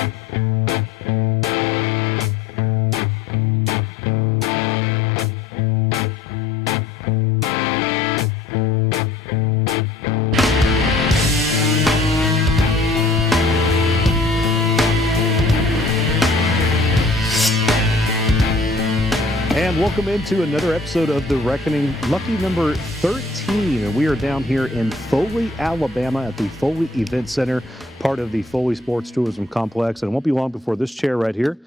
And welcome into another episode of The Reckoning, lucky number 13. And we are down here in Foley, Alabama at the Foley Event Center, part of the Foley Sports Tourism Complex. And it won't be long before this chair right here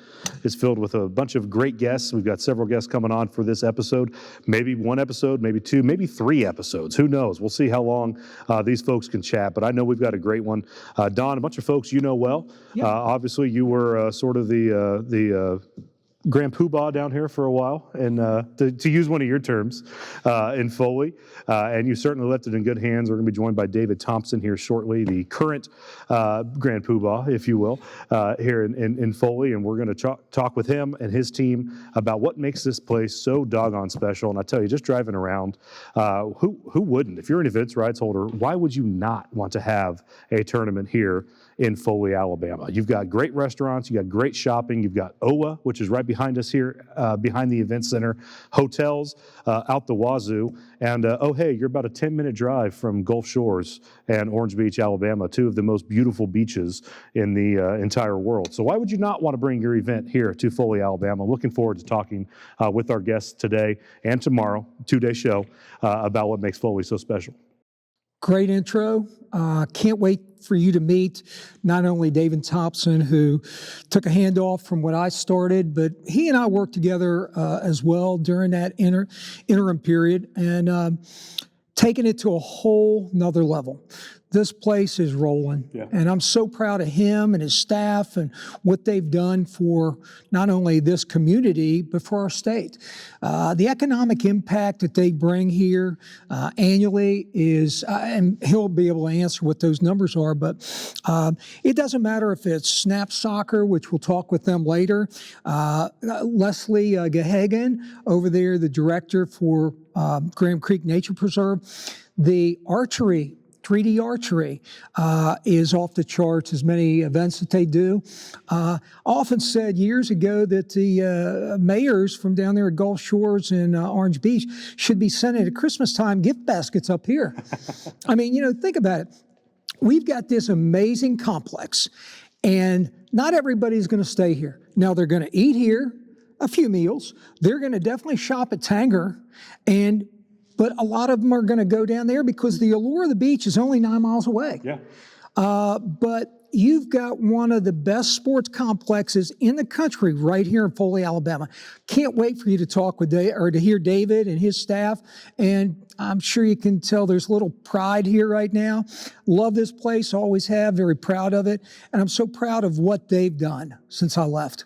is filled with a bunch of great guests. We've got several guests coming on for this episode, maybe one episode, maybe two, maybe three episodes. Who knows? We'll see how long these folks can chat. But I know we've got a great one. Don, a bunch of folks you know well. Yeah. Obviously, you were sort of the Grand Poobah down here for a while, and to use one of your terms, in Foley, and you certainly left it in good hands. We're going to be joined by David Thompson here shortly, the current Grand Poobah, if you will, here in Foley, and we're going to talk with him and his team about what makes this place so doggone special. And I tell you, just driving around, who wouldn't? If you're an events rights holder, why would you not want to have a tournament here in Foley, Alabama? You've got great restaurants, you got great shopping, you've got OWA, which is right behind us here, behind the event center, hotels out the wazoo, and oh hey, you're about a 10-minute drive from Gulf Shores and Orange Beach, Alabama, two of the most beautiful beaches in the entire world. So why would you not want to bring your event here to Foley, Alabama? Looking forward to talking with our guests today and tomorrow, two-day show, about what makes Foley so special. Great intro. Can't wait for you to meet not only David Thompson, who took a handoff from what I started, but he and I worked together as well during that interim period, and taking it to a whole nother level. This place is rolling, and I'm so proud of him and his staff and what they've done for not only this community, but for our state. The economic impact that they bring here annually is, and he'll be able to answer what those numbers are, but it doesn't matter if it's Snap Soccer, which we'll talk with them later, Leslie Gahagan over there, the director for Graham Creek Nature Preserve, the archery 3D archery is off the charts, as many events that they do. Often said years ago that the mayors from down there at Gulf Shores and Orange Beach should be sending at Christmas time gift baskets up here. I mean, think about it. We've got this amazing complex, and not everybody's going to stay here. Now, they're going to eat here a few meals. They're going to definitely shop at Tanger, but a lot of them are going to go down there because the allure of the beach is only 9 miles away. Yeah. But you've got one of the best sports complexes in the country right here in Foley, Alabama. Can't wait for you to talk with to hear David and his staff. And I'm sure you can tell there's a little pride here right now. Love this place, always have, very proud of it. And I'm so proud of what they've done since I left.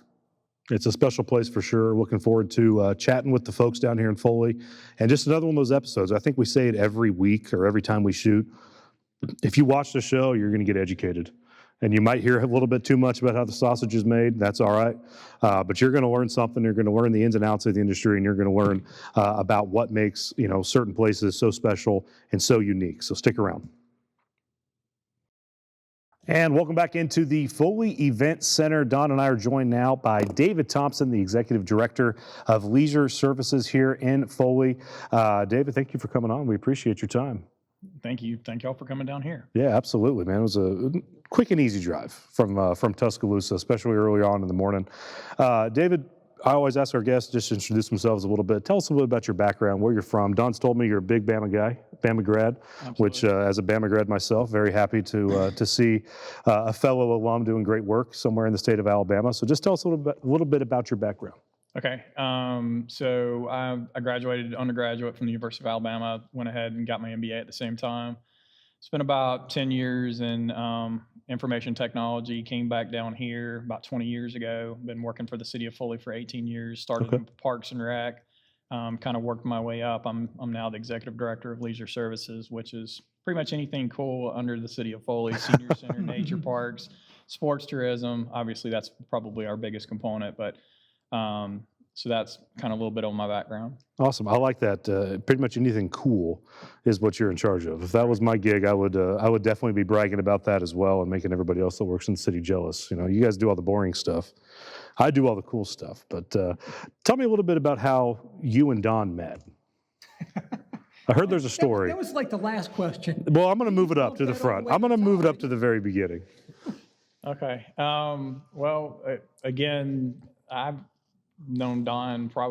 It's a special place for sure. Looking forward to chatting with the folks down here in Foley. And just another one of those episodes. I think we say it every week or every time we shoot. If you watch the show, you're going to get educated. And you might hear a little bit too much about how the sausage is made. That's all right. But you're going to learn something. You're going to learn the ins and outs of the industry, and you're going to learn about what makes certain places so special and so unique. So stick around. And welcome back into the Foley Event Center. Don and I are joined now by David Thompson, the Executive Director of Leisure Services here in Foley. David, thank you for coming on. We appreciate your time. Thank you. Thank y'all for coming down here. Yeah, absolutely, man. It was a quick and easy drive from Tuscaloosa, especially early on in the morning. David, I always ask our guests just to introduce themselves a little bit. Tell us a little bit about your background, where you're from. Don's told me you're a big Bama guy, Bama grad. Absolutely. Which as a Bama grad myself, very happy to see a fellow alum doing great work somewhere in the state of Alabama. So just tell us a little bit about your background. Okay, so I graduated undergraduate from the University of Alabama, went ahead and got my MBA at the same time. Spent about 10 years in information technology, came back down here about 20 years ago, been working for the city of Foley for 18 years, started in Parks and Rec, kind of worked my way up. I'm now the Executive Director of Leisure Services, which is pretty much anything cool under the city of Foley, senior center, nature parks, sports tourism. Obviously, that's probably our biggest component, but So that's kind of a little bit of my background. Awesome. I like that. Pretty much anything cool is what you're in charge of. If that was my gig, I would definitely be bragging about that as well and making everybody else that works in the city jealous. You guys do all the boring stuff. I do all the cool stuff. But tell me a little bit about how you and Don met. I heard there's a story. That was like the last question. Well, I'm going to move it up to the front. I'm going to move it up to the very beginning. Okay. Well, again, I've known Don for a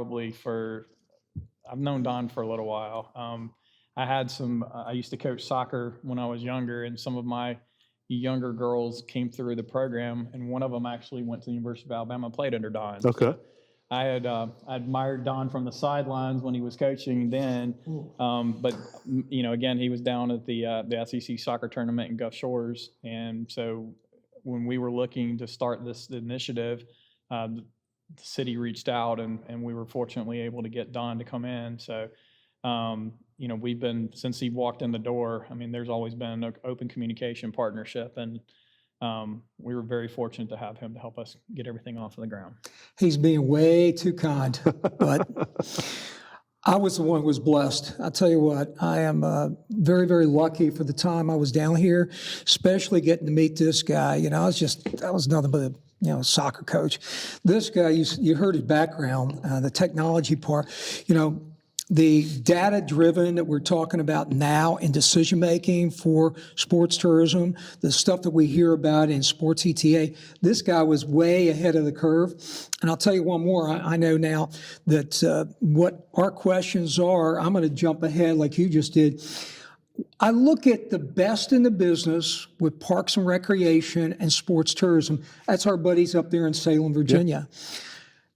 little while. I used to coach soccer when I was younger, and some of my younger girls came through the program, and one of them actually went to the University of Alabama and played under Don. Okay. I had admired Don from the sidelines when he was coaching then, but again, he was down at the SEC soccer tournament in Gulf Shores, and so when we were looking to start this initiative, the city reached out, and we were fortunately able to get Don to come in. So, we've been, since he walked in the door, I mean, there's always been an open communication partnership, and we were very fortunate to have him to help us get everything off of the ground. He's being way too kind, but I was the one who was blessed. I'll tell you what, I am very, very lucky for the time I was down here, especially getting to meet this guy. I was nothing but a soccer coach. This guy, you heard his background, the technology part, the data-driven that we're talking about now in decision-making for sports tourism, the stuff that we hear about in sports ETA, this guy was way ahead of the curve. And I'll tell you one more. I know now that what our questions are, I'm going to jump ahead like you just did. I look at the best in the business with parks and recreation and sports tourism. That's our buddies up there in Salem, Virginia. Yep.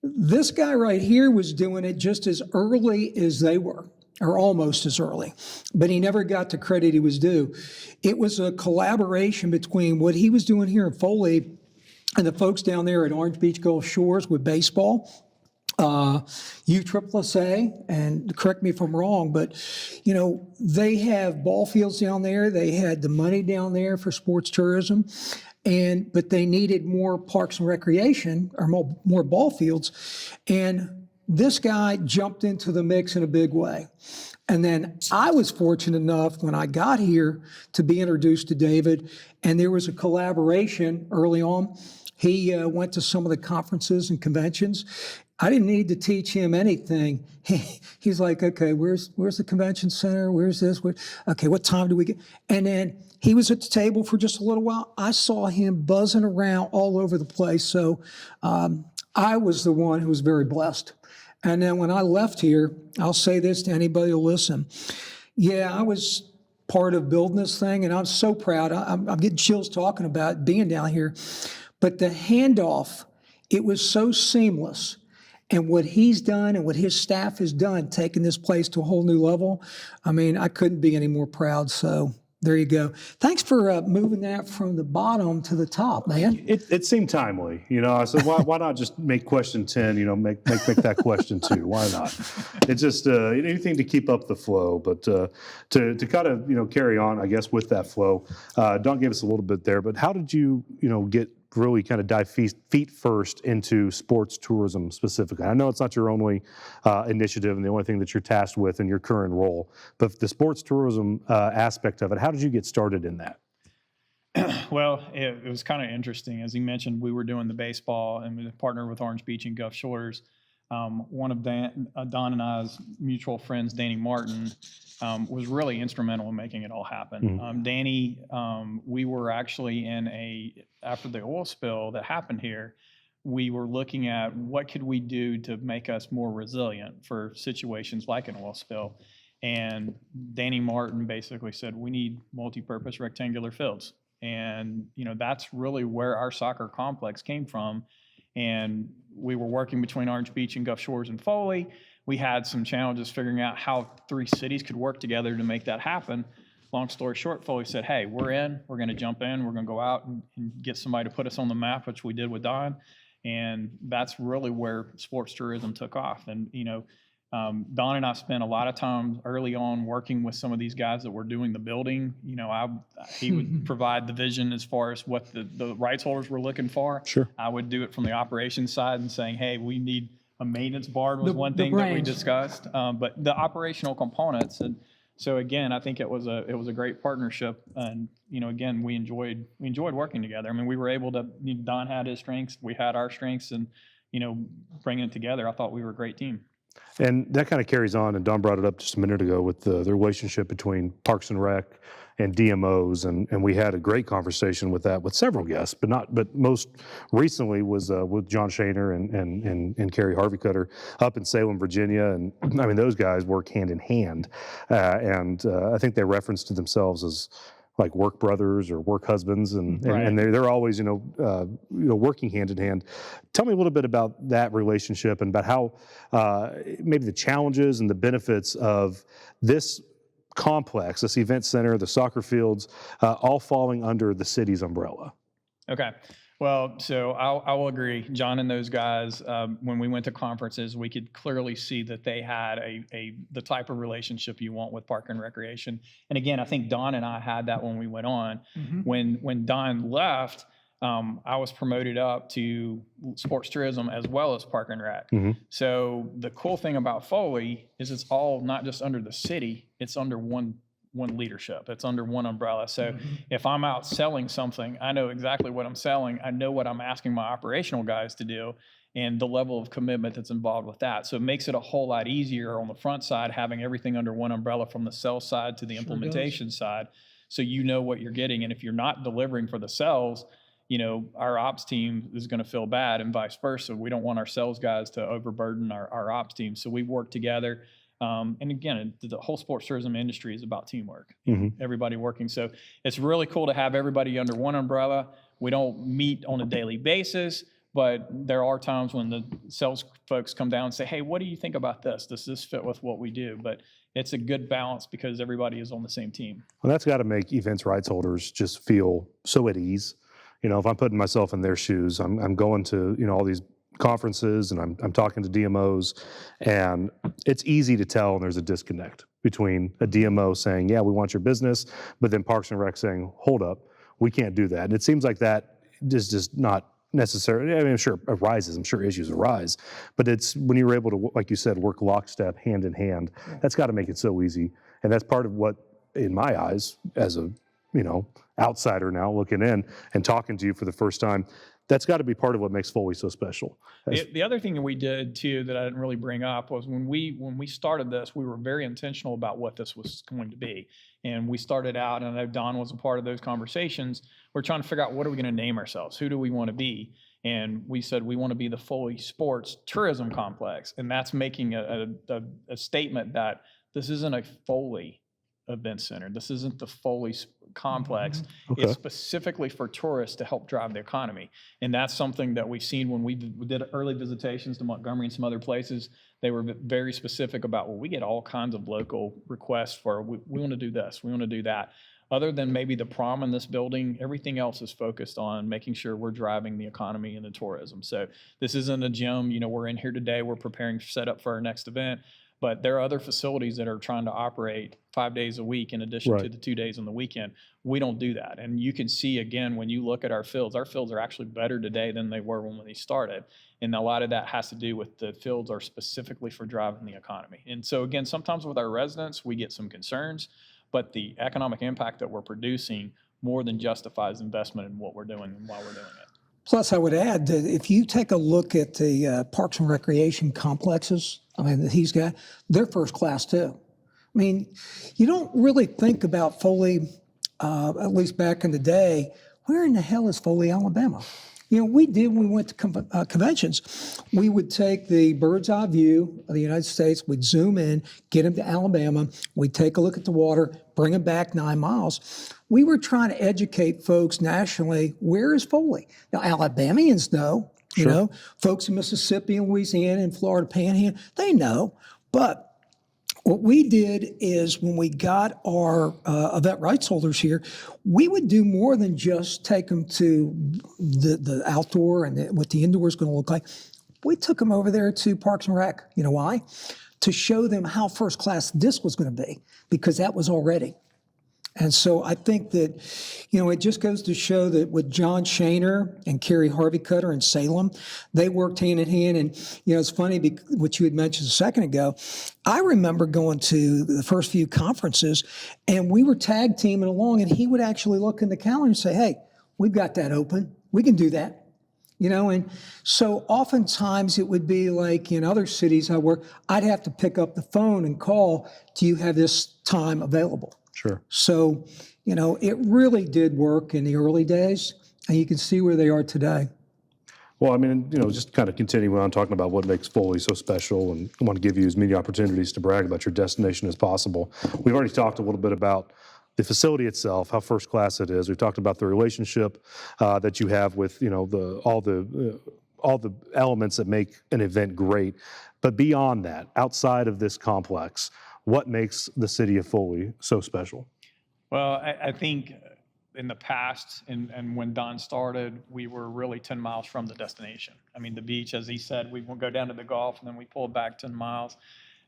This guy right here was doing it just as early as they were, or almost as early, but he never got the credit he was due. It was a collaboration between what he was doing here in Foley and the folks down there at Orange Beach Gulf Shores with baseball, USSSA, and correct me if I'm wrong, but they have ball fields down there. They had the money down there for sports tourism. But they needed more parks and recreation, or more ball fields, and this guy jumped into the mix in a big way. And then I was fortunate enough when I got here to be introduced to David, and there was a collaboration early on. He went to some of the conferences and conventions. I didn't need to teach him anything. He's like, okay, where's the convention center? Where's this? Okay, what time do we get? And then he was at the table for just a little while. I saw him buzzing around all over the place. So I was the one who was very blessed. And then when I left here, I'll say this to anybody who'll listen. Yeah, I was part of building this thing, and I'm so proud. I'm getting chills talking about being down here. But the handoff, it was so seamless. And what he's done and what his staff has done, taking this place to a whole new level, I mean, I couldn't be any more proud. So there you go. Thanks for moving that from the bottom to the top, man. It seemed timely. I said, why not just make question 10, make that question 2? Why not? It's just anything to keep up the flow. But to kind of, carry on, I guess, with that flow, Don gave us a little bit there, but how did you, get really kind of dive feet first into sports tourism specifically? I know it's not your only initiative and the only thing that you're tasked with in your current role, but the sports tourism aspect of it, how did you get started in that? Well, it was kind of interesting. As he mentioned, we were doing the baseball and we partnered with Orange Beach and Gulf Shores. One of Don and I's mutual friends, Danny Martin, was really instrumental in making it all happen. Mm-hmm. Danny, we were actually after the oil spill that happened here, we were looking at what could we do to make us more resilient for situations like an oil spill. And Danny Martin basically said, we need multi-purpose rectangular fields. And, that's really where our soccer complex came from. And we were working between Orange Beach and Gulf Shores and Foley. We had some challenges figuring out how 3 cities could work together to make that happen. Long story short, Foley said, hey, we're going to jump in, we're going to go out and get somebody to put us on the map, which we did with Don. And that's really where sports tourism took off. And, Don and I spent a lot of time early on working with some of these guys that were doing the building. He would provide the vision as far as what the rights holders were looking for. Sure. I would do it from the operations side and saying, hey, we need a maintenance board was one the thing that we brains. discussed, but the operational components. And so again, I think it was a great partnership. And, again, we enjoyed working together. I mean, we were able to, Don had his strengths, we had our strengths, and, bringing it together, I thought we were a great team. And that kind of carries on, and Don brought it up just a minute ago with the relationship between Parks and Rec and DMOs, and we had a great conversation with that with several guests, but most recently was with John Shaner and Carrie Harvey Cutter up in Salem, Virginia, and I mean those guys work hand in hand, and I think they reference to themselves as like work brothers or work husbands, and they're always working hand in hand. Tell me a little bit about that relationship and about how maybe the challenges and the benefits of this complex, this event center, the soccer fields, all falling under the city's umbrella. Okay. Well, so I will agree. John and those guys, when we went to conferences, we could clearly see that they had the type of relationship you want with Park and Recreation. And again, I think Don and I had that when we went on. Mm-hmm. When Don left, I was promoted up to sports tourism as well as Park and Rec. Mm-hmm. So the cool thing about Foley is it's all not just under the city, it's under one leadership. It's under one umbrella. So if I'm out selling something, I know exactly what I'm selling. I know what I'm asking my operational guys to do and the level of commitment that's involved with that. So it makes it a whole lot easier on the front side, having everything under one umbrella from the sales side to the implementation side. So you know what you're getting. And if you're not delivering for the sales, our ops team is going to feel bad and vice versa. We don't want our sales guys to overburden our ops team. So we work together. And again, the whole sports tourism industry is about teamwork, everybody working. So it's really cool to have everybody under one umbrella. We don't meet on a daily basis, but there are times when the sales folks come down and say, hey, what do you think about this? Does this fit with what we do? But it's a good balance because everybody is on the same team. Well, that's got to make events rights holders just feel so at ease. If I'm putting myself in their shoes, I'm going to, all these conferences and I'm talking to DMOs, and it's easy to tell when there's a disconnect between a DMO saying, yeah, we want your business, but then Parks and Rec saying, hold up, we can't do that. And it seems like that is just not necessarily, I mean, I'm sure issues arise, but it's when you're able to, like you said, work lockstep, hand in hand, that's got to make it so easy. And that's part of what, in my eyes, as a, outsider now looking in and talking to you for the first time, that's got to be part of what makes Foley so special. The other thing that we did too that I didn't really bring up was when we started this, we were very intentional about what this was going to be. And we started out, and I know Don was a part of those conversations. We're trying to figure out what are we going to name ourselves? Who do we want to be? And we said we want to be the Foley Sports Tourism Complex. And that's making a statement that this isn't a Foley event center. This isn't the Foley complex. Okay. It's specifically for tourists to help drive the economy. And that's something that we've seen when we did early visitations to Montgomery and some other places. They were very specific about, well, we get all kinds of local requests for, we want to do this, we want to do that. Other than maybe the prom in this building, everything else is focused on making sure we're driving the economy and the tourism. So this isn't a gym, we're in here today, we're preparing to set up for our next event. But there are other facilities that are trying to operate 5 days a week in addition to the 2 days on the weekend. We don't do that. And you can see, again, when you look at our fields are actually better today than they were when they started. And a lot of that has to do with the fields are specifically for driving the economy. And so, again, sometimes with our residents, we get some concerns, but the economic impact that we're producing more than justifies investment in what we're doing and why we're doing it. Plus, I would add that if you take a look at the Parks and Recreation complexes, that he's got, they're first class too. I mean, you don't really think about Foley, at least back in the day, where in the hell is Foley, Alabama? We did when we went to conventions. We would take the bird's eye view of the United States, we'd zoom in, get them to Alabama, we'd take a look at the water, bring them back 9 miles. We were trying to educate folks nationally, where is Foley? Now, Alabamians know, folks in Mississippi and Louisiana and Florida Panhandle, they know. But what we did is when we got our event rights holders here, we would do more than just take them to the outdoor and what the indoor is going to look like. We took them over there to Parks and Rec. You know why? To show them how first class this was going to be, because that was already. And so I think that, it just goes to show that with John Shaner and Kerry Harvey-Cutter in Salem, they worked hand in hand. And, it's funny what you had mentioned a second ago. I remember going to the first few conferences, and we were tag teaming along, and he would actually look in the calendar and say, hey, we've got that open. We can do that. And so oftentimes it would be like in other cities I work, I'd have to pick up the phone and call, do you have this time available? Sure. So, it really did work in the early days, and you can see where they are today. Well, I mean, just kind of continuing on talking about what makes Foley so special, and I want to give you as many opportunities to brag about your destination as possible. We've already talked a little bit about the facility itself, how first class it is. We've talked about the relationship that you have with, all the elements that make an event great. But beyond that, outside of this complex, what makes the city of Foley so special? Well, I think in the past, and when Don started, we were really 10 miles from the destination. I mean, the beach, as he said, we would go down to the Gulf, and then we pulled back 10 miles.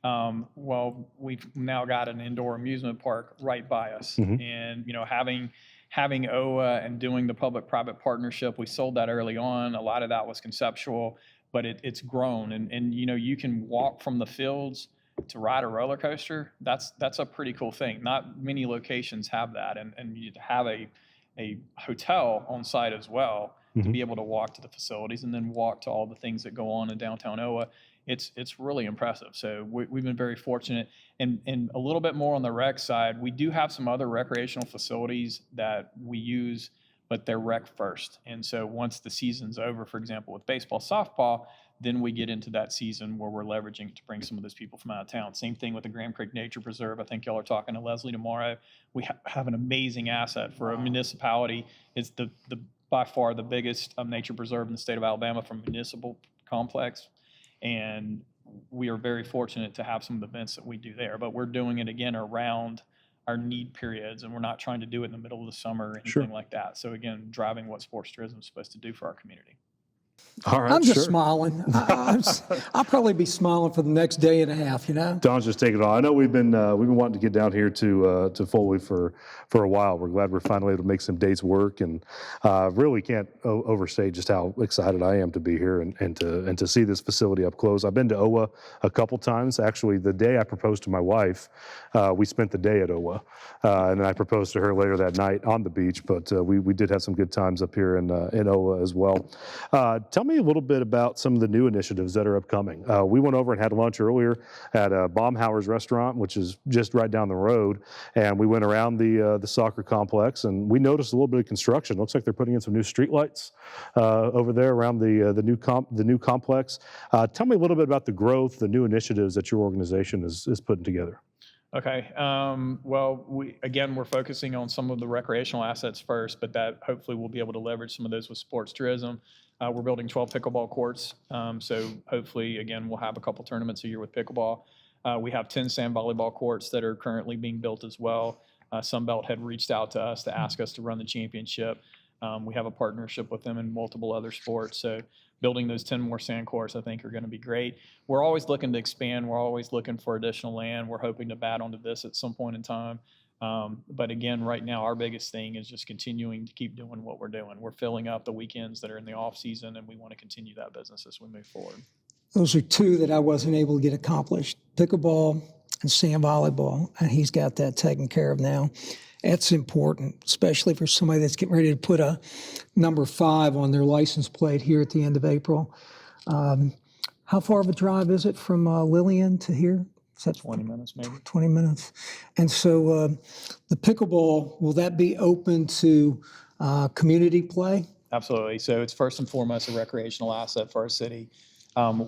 Well, we've now got an indoor amusement park right by us. Mm-hmm. And, having OWA and doing the public-private partnership, we sold that early on. A lot of that was conceptual, but it's grown. And you can walk from the fields to ride a roller coaster. That's a pretty cool thing. Not many locations have that, and you have a hotel on site as well to be able to walk to the facilities and then walk to all the things that go on in downtown OWA. It's really impressive. So we've been very fortunate. And a little bit more on the rec side, we do have some other recreational facilities that we use, but they're rec first. And so once the season's over, for example, with baseball, softball, then we get into that season where we're leveraging to bring some of those people from out of town. Same thing with the Graham Creek Nature Preserve. I think y'all are talking to Leslie tomorrow. We have an amazing asset for a municipality. It's the by far the biggest nature preserve in the state of Alabama from municipal complex. And we are very fortunate to have some of the events that we do there. But we're doing it, again, around our need periods, and we're not trying to do it in the middle of the summer or anything like that. So, again, driving what sports tourism is supposed to do for our community. All right, I'm just smiling. I'll probably be smiling for the next day and a half, Don's just taking it on. I know we've been wanting to get down here to Foley for a while. We're glad we're finally able to make some dates work, and really can't overstate just how excited I am to be here and to see this facility up close. I've been to OWA a couple times. Actually, the day I proposed to my wife, we spent the day at OWA, and then I proposed to her later that night on the beach. But we did have some good times up here in OWA as well. Tell me a little bit about some of the new initiatives that are upcoming. We went over and had lunch earlier at Baumhauer's restaurant, which is just right down the road, and we went around the soccer complex, and we noticed a little bit of construction. Looks like they're putting in some new streetlights over there around the new complex. Tell me a little bit about the growth, the new initiatives that your organization is putting together. Okay. Well, we're focusing on some of the recreational assets first, but that hopefully we'll be able to leverage some of those with sports tourism. We're building 12 pickleball courts. So hopefully, again, we'll have a couple tournaments a year with pickleball. We have 10 sand volleyball courts that are currently being built as well. Sunbelt had reached out to us to ask us to run the championship. We have a partnership with them in multiple other sports. So building those 10 more sand courts, I think, are going to be great. We're always looking to expand. We're always looking for additional land. We're hoping to bat onto this at some point in time. But again, right now, our biggest thing is just continuing to keep doing what we're doing. We're filling up the weekends that are in the off season, and we want to continue that business as we move forward. Those are two that I wasn't able to get accomplished, pickleball and sand volleyball, and he's got that taken care of now. That's important, especially for somebody that's getting ready to put a number 5 on their license plate here at the end of April. How far of a drive is it from Lillian to here? Is that 20 minutes, maybe. 20 minutes. And so the pickleball, will that be open to community play? Absolutely. So it's first and foremost a recreational asset for our city.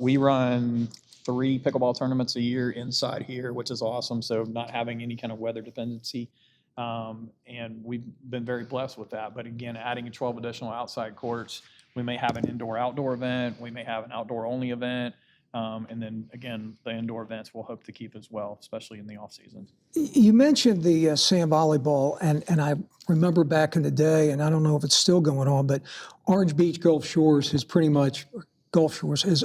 We run 3 pickleball tournaments a year inside here, which is awesome. So not having any kind of weather dependency. And we've been very blessed with that. But again, adding 12 additional outside courts, we may have an indoor-outdoor event. We may have an outdoor-only event. And then, again, the indoor events we'll hope to keep as well, especially in the off-season. You mentioned the sand volleyball, and I remember back in the day, and I don't know if it's still going on, but Orange Beach Gulf Shores has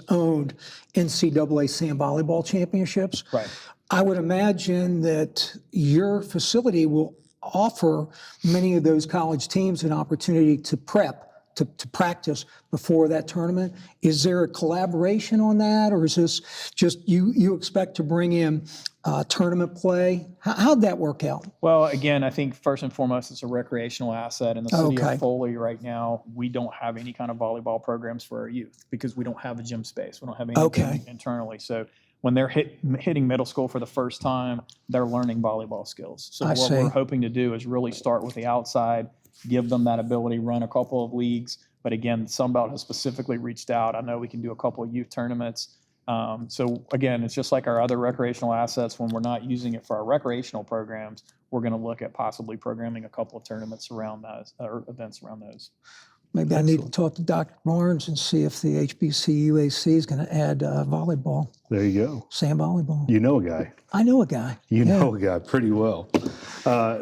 owned NCAA sand volleyball championships. Right. I would imagine that your facility will offer many of those college teams an opportunity to prep, to practice before that tournament. Is there a collaboration on that, or is this just you expect to bring in tournament play? How'd that work out? Well, again, I think first and foremost, it's a recreational asset. In the city Okay. of Foley right now, we don't have any kind of volleyball programs for our youth because we don't have a gym space. We don't have anything Okay. internally. So when they're hitting middle school for the first time, they're learning volleyball skills. So what we're hoping to do is really start with the outside, give them that ability, run a couple of leagues. But again, Sunbelt has specifically reached out. I know we can do a couple of youth tournaments. So again, it's just like our other recreational assets. When we're not using it for our recreational programs, we're going to look at possibly programming a couple of tournaments around those or events around those. Maybe I need to talk to Dr. Barnes and see if the HBC UAC is going to add volleyball. There you go. Sand volleyball. You know a guy. I know a guy. You know a guy pretty well.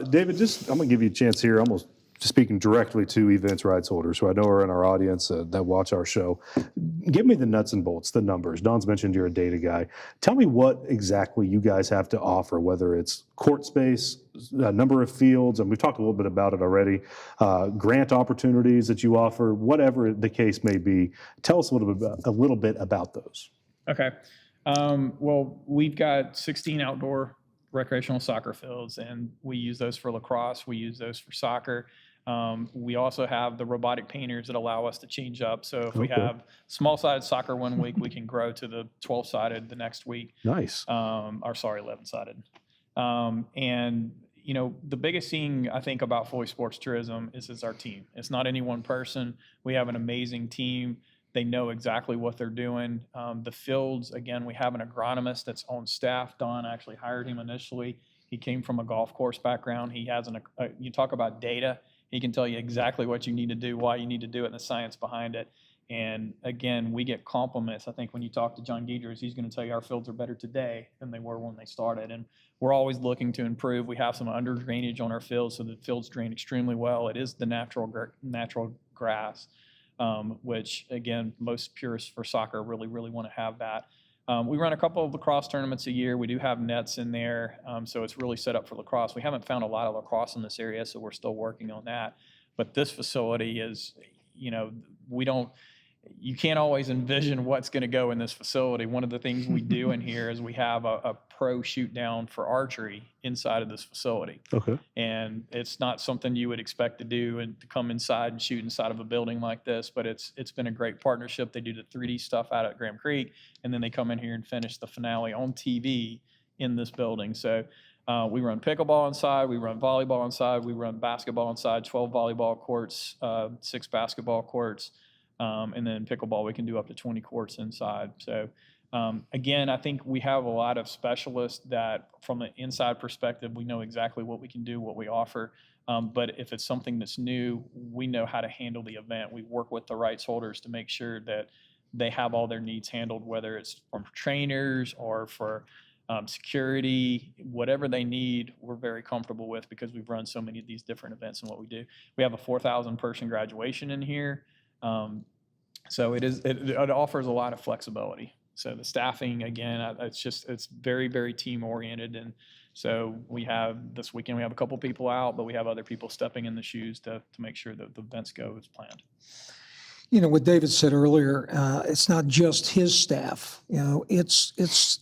David, I'm going to give you a chance here, almost speaking directly to events rights holders who I know are in our audience that watch our show. Give me the nuts and bolts, the numbers. Don's mentioned you're a data guy. Tell me what exactly you guys have to offer, whether it's court space, number of fields, and we've talked a little bit about it already, grant opportunities that you offer, whatever the case may be. Tell us a little bit about those. Okay. Well, we've got 16 outdoor recreational soccer fields, and we use those for lacrosse. We use those for soccer. We also have the robotic painters that allow us to change up. So if we have small-sided soccer one week, we can grow to the 12-sided the next week. Nice. 11-sided. And, you know, the biggest thing I think about Foley Sports Tourism is our team. It's not any one person. We have an amazing team. They know exactly what they're doing. The fields, again, we have an agronomist that's on staff. Don actually hired him initially. He came from a golf course background. He has you talk about data. He can tell you exactly what you need to do, why you need to do it, and the science behind it. And again, we get compliments. I think when you talk to John Giedrich, he's going to tell you our fields are better today than they were when they started. And we're always looking to improve. We have some under drainage on our fields, so the fields drain extremely well. It is the natural grass, which again, most purists for soccer really want to have that. We run a couple of lacrosse tournaments a year. We do have nets in there, so it's really set up for lacrosse. We haven't found a lot of lacrosse in this area, so we're still working on that. But this facility is, you know, you can't always envision what's going to go in this facility. One of the things we do in here is we have a pro shoot down for archery inside of this facility. Okay. And it's not something you would expect to do and to come inside and shoot inside of a building like this, but it's been a great partnership. They do the 3D stuff out at Graham Creek, and then they come in here and finish the finale on TV in this building. So we run pickleball inside, we run volleyball inside, we run basketball inside, 12 volleyball courts, 6 basketball courts. And then pickleball, we can do up to 20 courts inside. So again, I think we have a lot of specialists that from an inside perspective, we know exactly what we can do, what we offer. But if it's something that's new, we know how to handle the event. We work with the rights holders to make sure that they have all their needs handled, whether it's from trainers or for security, whatever they need, we're very comfortable with because we've run so many of these different events and what we do. We have a 4,000 person graduation in here. So it offers a lot of flexibility. So the staffing, again, it's very, very team oriented. And so this weekend, we have a couple people out, but we have other people stepping in the shoes to make sure that the events go as planned. You know, what David said earlier, it's not just his staff. You know, it's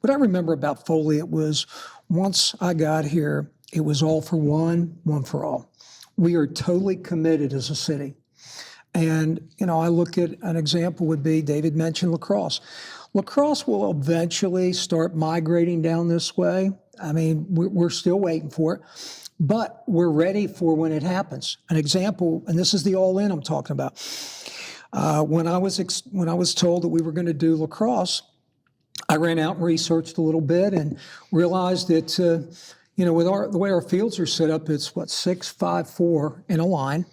what I remember about Foley. It was once I got here, it was all for one for all. We are totally committed as a city. And, you know, I look at an example would be, David mentioned lacrosse. Lacrosse will eventually start migrating down this way. I mean, we're still waiting for it, but we're ready for when it happens. An example, and this is the all-in I'm talking about. When I was told that we were going to do lacrosse, I ran out and researched a little bit and realized that, you know, with the way our fields are set up, it's 6, 5, 4 in a line.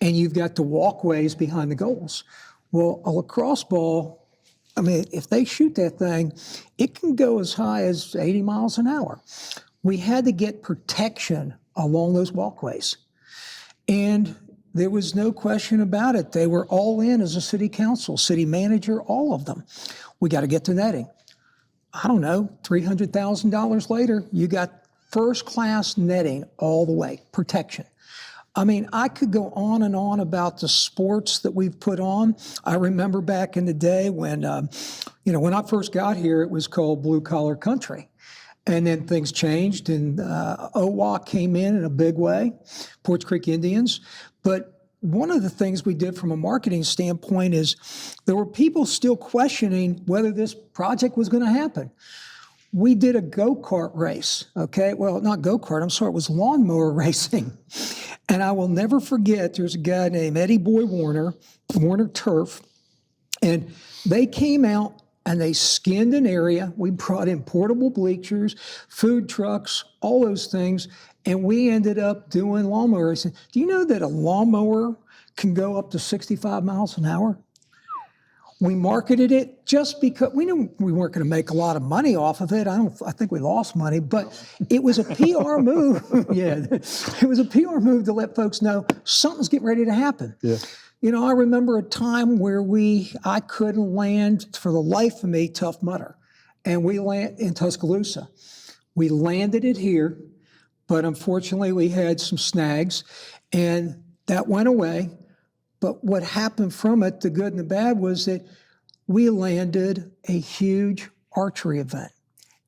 And you've got the walkways behind the goals. Well, a lacrosse ball, I mean, if they shoot that thing, it can go as high as 80 miles an hour. We had to get protection along those walkways. And there was no question about it. They were all in as a city council, city manager, all of them. We got to get to netting. I don't know, $300,000 later, you got first-class netting all the way, protection. I mean, I could go on and on about the sports that we've put on. I remember back in the day when, when I first got here, it was called Blue Collar Country. And then things changed, and OWA came in a big way, Porch Creek Indians. But one of the things we did from a marketing standpoint is there were people still questioning whether this project was going to happen. We did a go-kart race, okay? Well, not go-kart, I'm sorry, it was lawnmower racing. And I will never forget, there's a guy named Eddie Boy Warner Turf, and they came out and they skinned an area. We brought in portable bleachers, food trucks, all those things, and we ended up doing lawnmower racing. Do you know that a lawnmower can go up to 65 miles an hour? We marketed it just because we knew we weren't going to make a lot of money off of it. I think we lost money, but it was a PR move. Yeah, it was a PR move to let folks know something's getting ready to happen. Yeah. I remember a time where I couldn't land for the life of me Tough Mudder, and we land in Tuscaloosa. We landed it here, but unfortunately we had some snags, and that went away. But what happened from it, the good and the bad, was that we landed a huge archery event.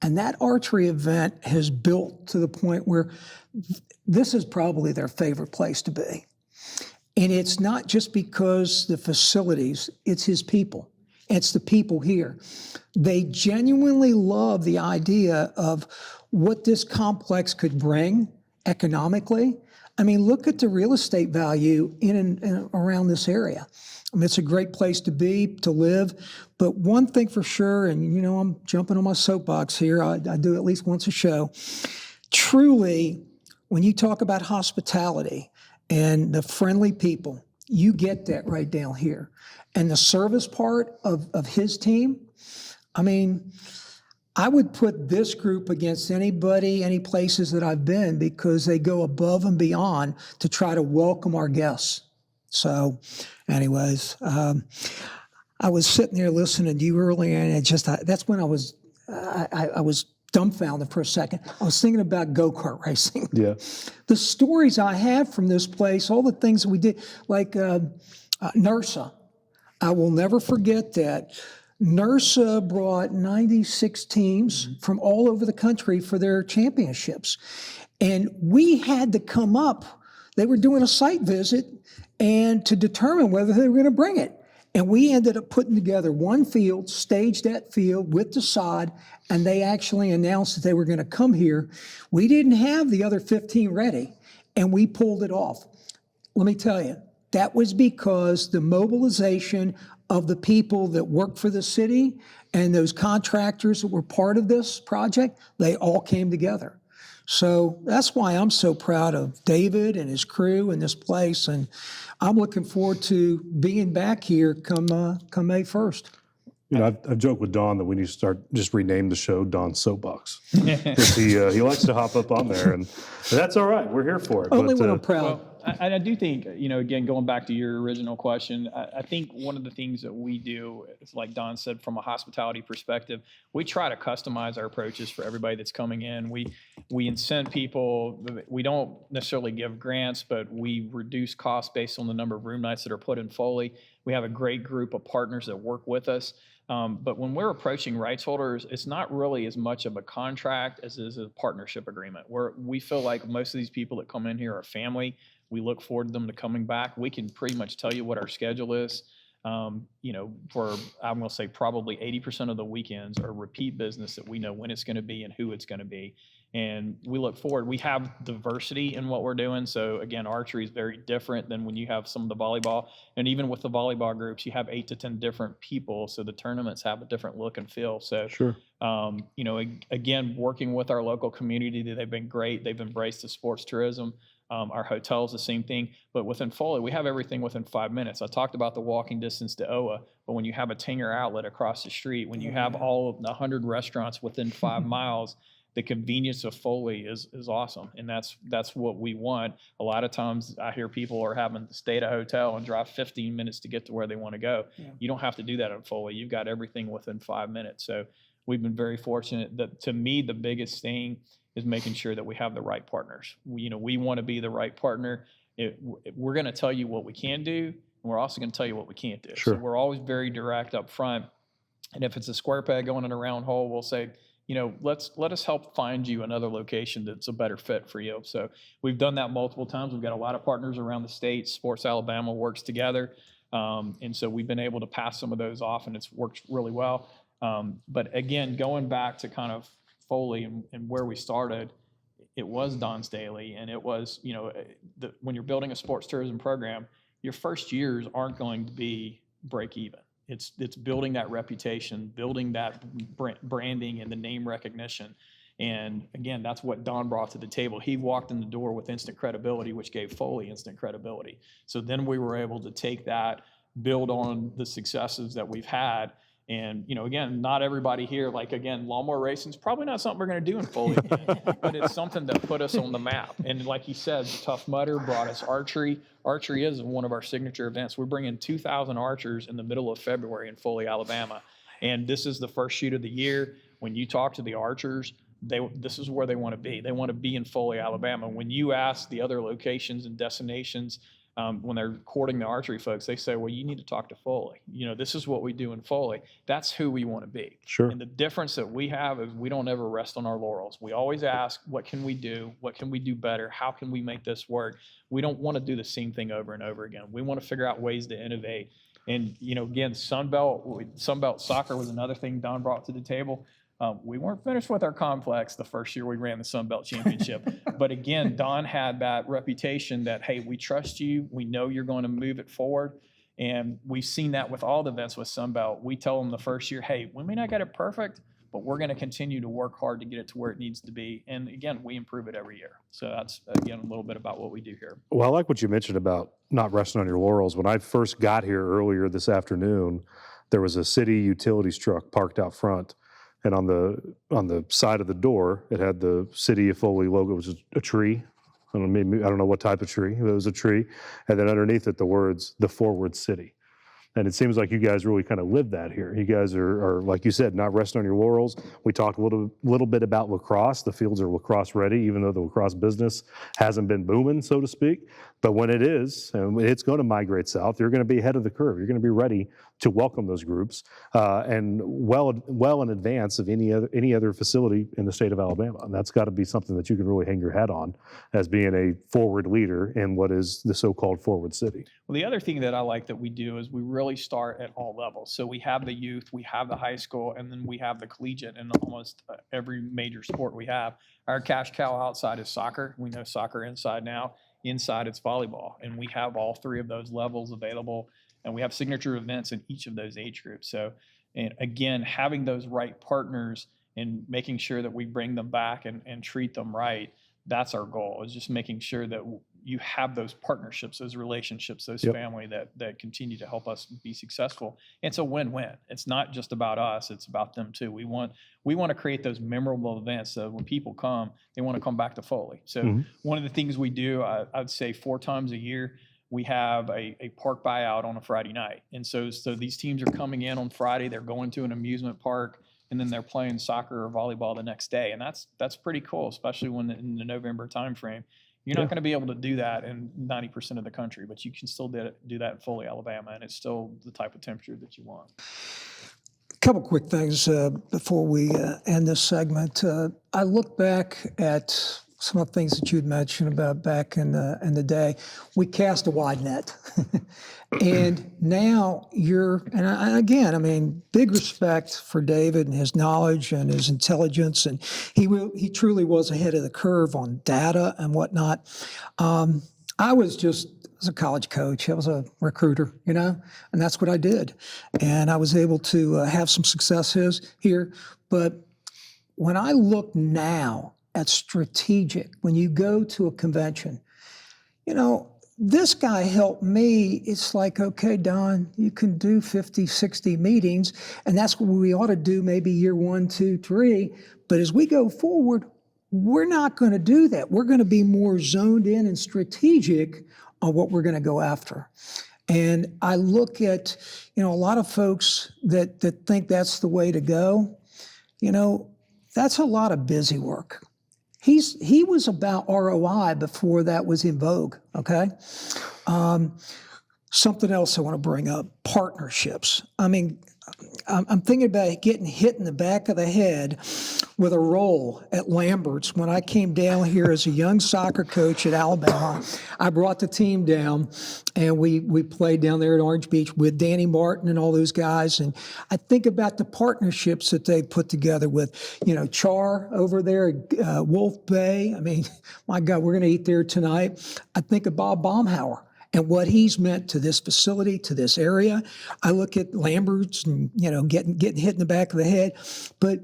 And that archery event has built to the point where this is probably their favorite place to be. And it's not just because the facilities, it's his people. It's the people here. They genuinely love the idea of what this complex could bring economically. I mean, look at the real estate value in and around this area. I mean, it's a great place to be, to live. But one thing for sure, and I'm jumping on my soapbox here, I do at least once a show. Truly, when you talk about hospitality and the friendly people, you get that right down here. And the service part of his team, I mean, I would put this group against anybody, any places that I've been, because they go above and beyond to try to welcome our guests. So anyways, I was sitting there listening to you earlier, and that's when I was dumbfounded for a second. I was thinking about go-kart racing. Yeah. The stories I have from this place, all the things that we did, like NERSA. I will never forget that. NERSA brought 96 teams from all over the country for their championships. And we had to come up, they were doing a site visit, and to determine whether they were going to bring it. And we ended up putting together one field, staged that field with the sod, and they actually announced that they were going to come here. We didn't have the other 15 ready, and we pulled it off. Let me tell you, that was because the mobilization of the people that work for the city and those contractors that were part of this project, they all came together. So that's why I'm so proud of David and his crew and this place, and I'm looking forward to being back here come May 1st. I've joked with Don that we need to start just rename the show Don's Soapbox. Because he likes to hop up on there, and that's all right. We're here for it. Only when I'm proud. Well, I do think, again, going back to your original question, I think one of the things that we do is, like Don said, from a hospitality perspective, we try to customize our approaches for everybody that's coming in. We incent people. We don't necessarily give grants, but we reduce costs based on the number of room nights that are put in Foley. We have a great group of partners that work with us. But when we're approaching rights holders, it's not really as much of a contract as it is a partnership agreement, where we feel like most of these people that come in here are family. We look forward to them to coming back. We can pretty much tell you what our schedule is. I'm going to say probably 80% of the weekends are repeat business that we know when it's going to be and who it's going to be. And we look forward. We have diversity in what we're doing. So again, archery is very different than when you have some of the volleyball. And even with the volleyball groups, you have 8 to 10 different people. So the tournaments have a different look and feel. So, Sure. Again, working with our local community, they've been great. They've embraced the sports tourism. Our hotel's the same thing, but within Foley, we have everything within 5 minutes. I talked about the walking distance to OWA, but when you have a Tanger outlet across the street, when you have all of the 100 restaurants within 5 miles, the convenience of Foley is awesome, and that's what we want. A lot of times I hear people are having to stay at a hotel and drive 15 minutes to get to where they want to go. Yeah. You don't have to do that at Foley. You've got everything within 5 minutes. So we've been very fortunate. That, to me, the biggest thing is making sure that we have the right partners. We want to be the right partner. We're going to tell you what we can do, and we're also going to tell you what we can't do. Sure. So we're always very direct up front. And if it's a square peg going in a round hole, we'll say, let us help find you another location that's a better fit for you. So we've done that multiple times. We've got a lot of partners around the state. Sports Alabama works together. And so we've been able to pass some of those off, and it's worked really well. But again, going back to kind of Foley and where we started, it was Don Staley, and it was, when you're building a sports tourism program, your first years aren't going to be break even. It's building that reputation, building that branding and the name recognition. And again, that's what Don brought to the table. He walked in the door with instant credibility, which gave Foley instant credibility. So then we were able to take that, build on the successes that we've had. And, again, not everybody here, lawnmower racing is probably not something we're going to do in Foley again, but it's something that put us on the map. And like he said, Tough Mudder brought us archery. Archery is one of our signature events. We're bringing 2,000 archers in the middle of February in Foley, Alabama. And this is the first shoot of the year. When you talk to the archers, this is where they want to be. They want to be in Foley, Alabama. When you ask the other locations and destinations, when they're courting the archery folks, they say, well, you need to talk to Foley. This is what we do in Foley. That's who we want to be. Sure. And the difference that we have is we don't ever rest on our laurels. We always ask, what can we do? What can we do better? How can we make this work? We don't want to do the same thing over and over again. We want to figure out ways to innovate. And, again, Sunbelt soccer was another thing Don brought to the table. We weren't finished with our complex the first year we ran the Sun Belt Championship. But again, Don had that reputation that, hey, we trust you. We know you're going to move it forward. And we've seen that with all the events with Sun Belt. We tell them the first year, hey, we may not get it perfect, but we're going to continue to work hard to get it to where it needs to be. And again, we improve it every year. So that's, again, a little bit about what we do here. Well, I like what you mentioned about not resting on your laurels. When I first got here earlier this afternoon, there was a city utilities truck parked out front. And on the side of the door, it had the City of Foley logo, which is a tree. I don't know what type of tree. It was a tree. And then underneath it, the words, "The Forward City." And it seems like you guys really kind of live that here. You guys are, like you said, not resting on your laurels. We talked a little bit about lacrosse. The fields are lacrosse ready, even though the lacrosse business hasn't been booming, so to speak. But when it is, and it's going to migrate south, you're going to be ahead of the curve. You're going to be ready to welcome those groups, and well in advance of any other facility in the state of Alabama. And that's got to be something that you can really hang your hat on as being a forward leader in what is the so-called forward city. Well, the other thing that I like that we do is we really start at all levels. So we have the youth, we have the high school, and then we have the collegiate in almost every major sport we have. Our cash cow outside is soccer. We know soccer inside now. Inside it's volleyball. And we have all three of those levels available. And we have signature events in each of those age groups. So, and again, having those right partners and making sure that we bring them back and treat them right, that's our goal, is just making sure that you have those partnerships, those relationships, those family that continue to help us be successful. It's a win-win. It's not just about us, it's about them too. We want to create those memorable events so when people come, they want to come back to Foley. So one of the things we do, I'd say 4 times a year, we have a park buyout on a Friday night. And so these teams are coming in on Friday, they're going to an amusement park, and then they're playing soccer or volleyball the next day. And that's pretty cool, especially when in the November timeframe. You're not going to be able to do that in 90% of the country, but you can still do that in Foley, Alabama, and it's still the type of temperature that you want. A couple quick things before we end this segment. I look back at some of the things that you had mentioned about back in the day. We cast a wide net. And now again, I mean, big respect for David and his knowledge and his intelligence, and he truly was ahead of the curve on data and whatnot. I was a college coach. I was a recruiter, and that's what I did. And I was able to have some successes here. But when I look now at strategic, when you go to a convention, this guy helped me. It's like, okay, Don, you can do 50, 60 meetings, and that's what we ought to do maybe year 1, 2, 3. But as we go forward, we're not going to do that. We're going to be more zoned in and strategic on what we're going to go after. And I look at, a lot of folks that think that's the way to go. That's a lot of busy work. He was about ROI before that was in vogue, okay? Something else I want to bring up, partnerships. I mean, I'm thinking about getting hit in the back of the head with a roll at Lambert's. When I came down here as a young soccer coach at Alabama, I brought the team down, and we played down there at Orange Beach with Danny Martin and all those guys. And I think about the partnerships that they put together with, Char over there at Wolf Bay. I mean, my God, we're going to eat there tonight. I think of Bob Baumhauer and what he's meant to this facility, to this area. I look at Lambert's and, getting hit in the back of the head. But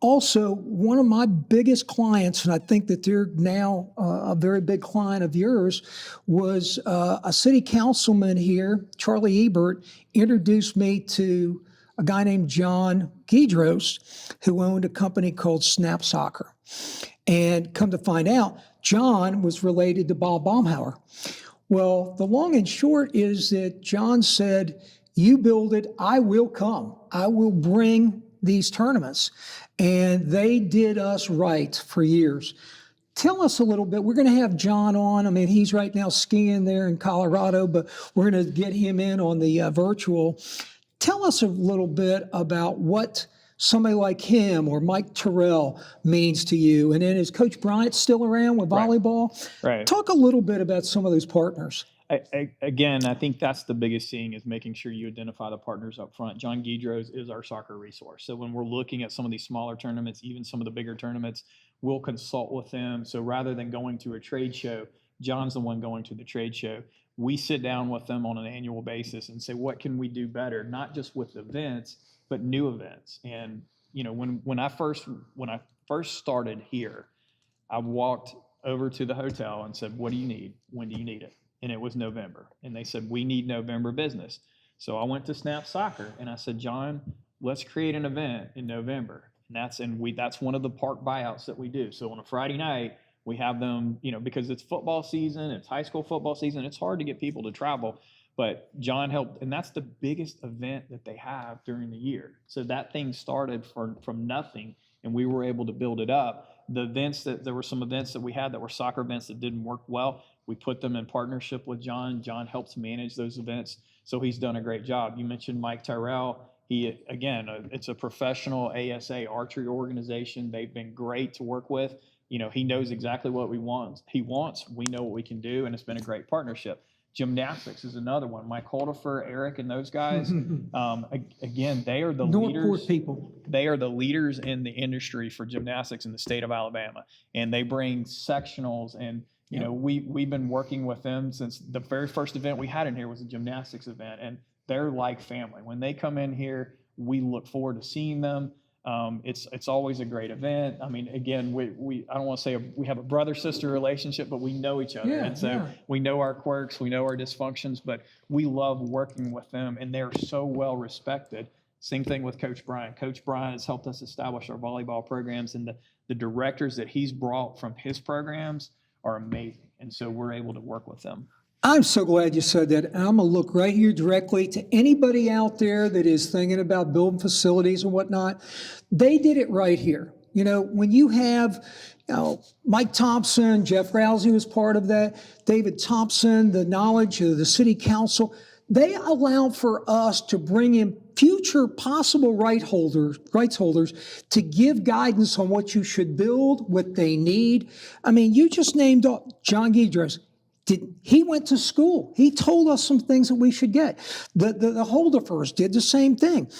also, one of my biggest clients, and I think that they're now a very big client of yours, was a city councilman here, Charlie Ebert, introduced me to a guy named John Guidros, who owned a company called Snap Soccer. And come to find out, John was related to Bob Baumhauer. Well, the long and short is that John said, you build it, I will come. I will bring these tournaments. And they did us right for years. Tell us a little bit. We're going to have John on. I mean, he's right now skiing there in Colorado, but we're going to get him in on the virtual. Tell us a little bit about what somebody like him or Mike Terrell means to you. And then is Coach Bryant still around with volleyball? Right. Talk a little bit about some of those partners. Again, I think that's the biggest thing, is making sure you identify the partners up front. John Guidros is our soccer resource. So when we're looking at some of these smaller tournaments, even some of the bigger tournaments, we'll consult with them. So rather than going to a trade show, John's the one going to the trade show. We sit down with them on an annual basis and say, what can we do better? Not just with events, but new events. And when I first started here, I walked over to the hotel and said, what do you need? When do you need it? And it was November. And they said, we need November business. So I went to Snap Soccer and I said, John, let's create an event in November. And that's one of the park buyouts that we do. So on a Friday night, we have them, because it's football season, it's high school football season, it's hard to get people to travel. But John helped, and that's the biggest event that they have during the year. So that thing started from nothing, and we were able to build it up. There were some events that we had that were soccer events that didn't work well. We put them in partnership with John. John helps manage those events, so he's done a great job. You mentioned Mike Tyrell. It's a professional ASA archery organization. They've been great to work with. He knows exactly what we want. We know what we can do, and it's been a great partnership. Gymnastics is another one. Mike Holdifer, Eric, and those guys. Again, they are the leaders. People. They are the leaders in the industry for gymnastics in the state of Alabama, and they bring sectionals. And we've been working with them since the very first event we had in here was a gymnastics event, and they're like family. When they come in here, we look forward to seeing them. It's always a great event. I mean, again, I don't want to say we have a brother-sister relationship, but we know each other. And so we know our quirks, we know our dysfunctions, but we love working with them, and they're so well respected. Same thing with Coach Brian. Coach Brian has helped us establish our volleyball programs, and the directors that he's brought from his programs are amazing. And so we're able to work with them. I'm so glad you said that. And I'm going to look right here directly to anybody out there that is thinking about building facilities and whatnot. They did it right here. When you have Mike Thompson, Jeff Rousey was part of that, David Thompson, the knowledge of the city council, they allowed for us to bring in future possible rights holders to give guidance on what you should build, what they need. I mean, you just named John Guidros. He went to school. He told us some things that we should get. The Holdefers did the same thing.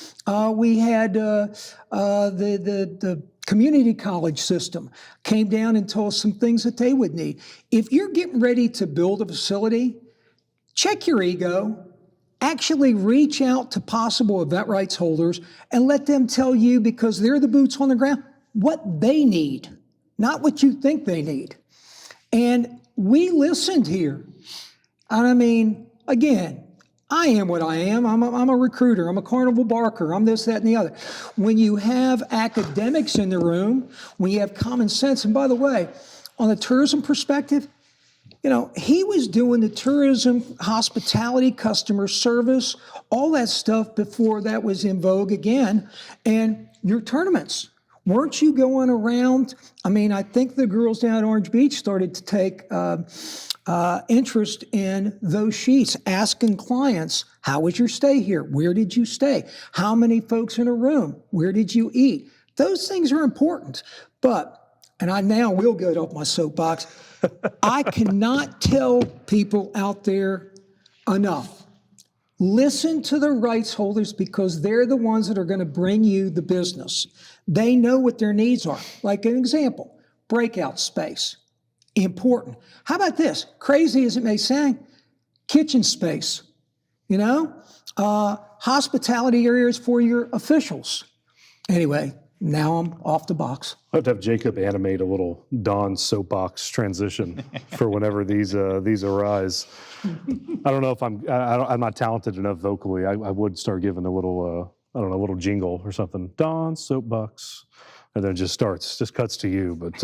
We had the community college system came down and told us some things that they would need. If you're getting ready to build a facility, check your ego. Actually reach out to possible event rights holders and let them tell you, because they're the boots on the ground, what they need, not what you think they need. And we listened here. And I mean, again, I am what I am. I'm a recruiter. I'm a carnival barker. I'm this, that, and the other. When you have academics in the room, when you have common sense, and by the way, on the tourism perspective, he was doing the tourism, hospitality, customer service, all that stuff before that was in vogue again. And your tournaments. Weren't you going around? I mean, I think the girls down at Orange Beach started to take interest in those sheets, asking clients, how was your stay here? Where did you stay? How many folks in a room? Where did you eat? Those things are important. But, and I now will get off my soapbox, I cannot tell people out there enough. Listen to the rights holders because they're the ones that are going to bring you the business. They know what their needs are. Like an example, breakout space, important. How about this? Crazy as it may sound, kitchen space, hospitality areas for your officials. Anyway, now I'm off the box. I'll have to have Jacob animate a little Don soapbox transition for whenever these arise. I don't know if I'm not talented enough vocally. I would start giving a little little jingle or something. Don soapbox, and then it just cuts to you. But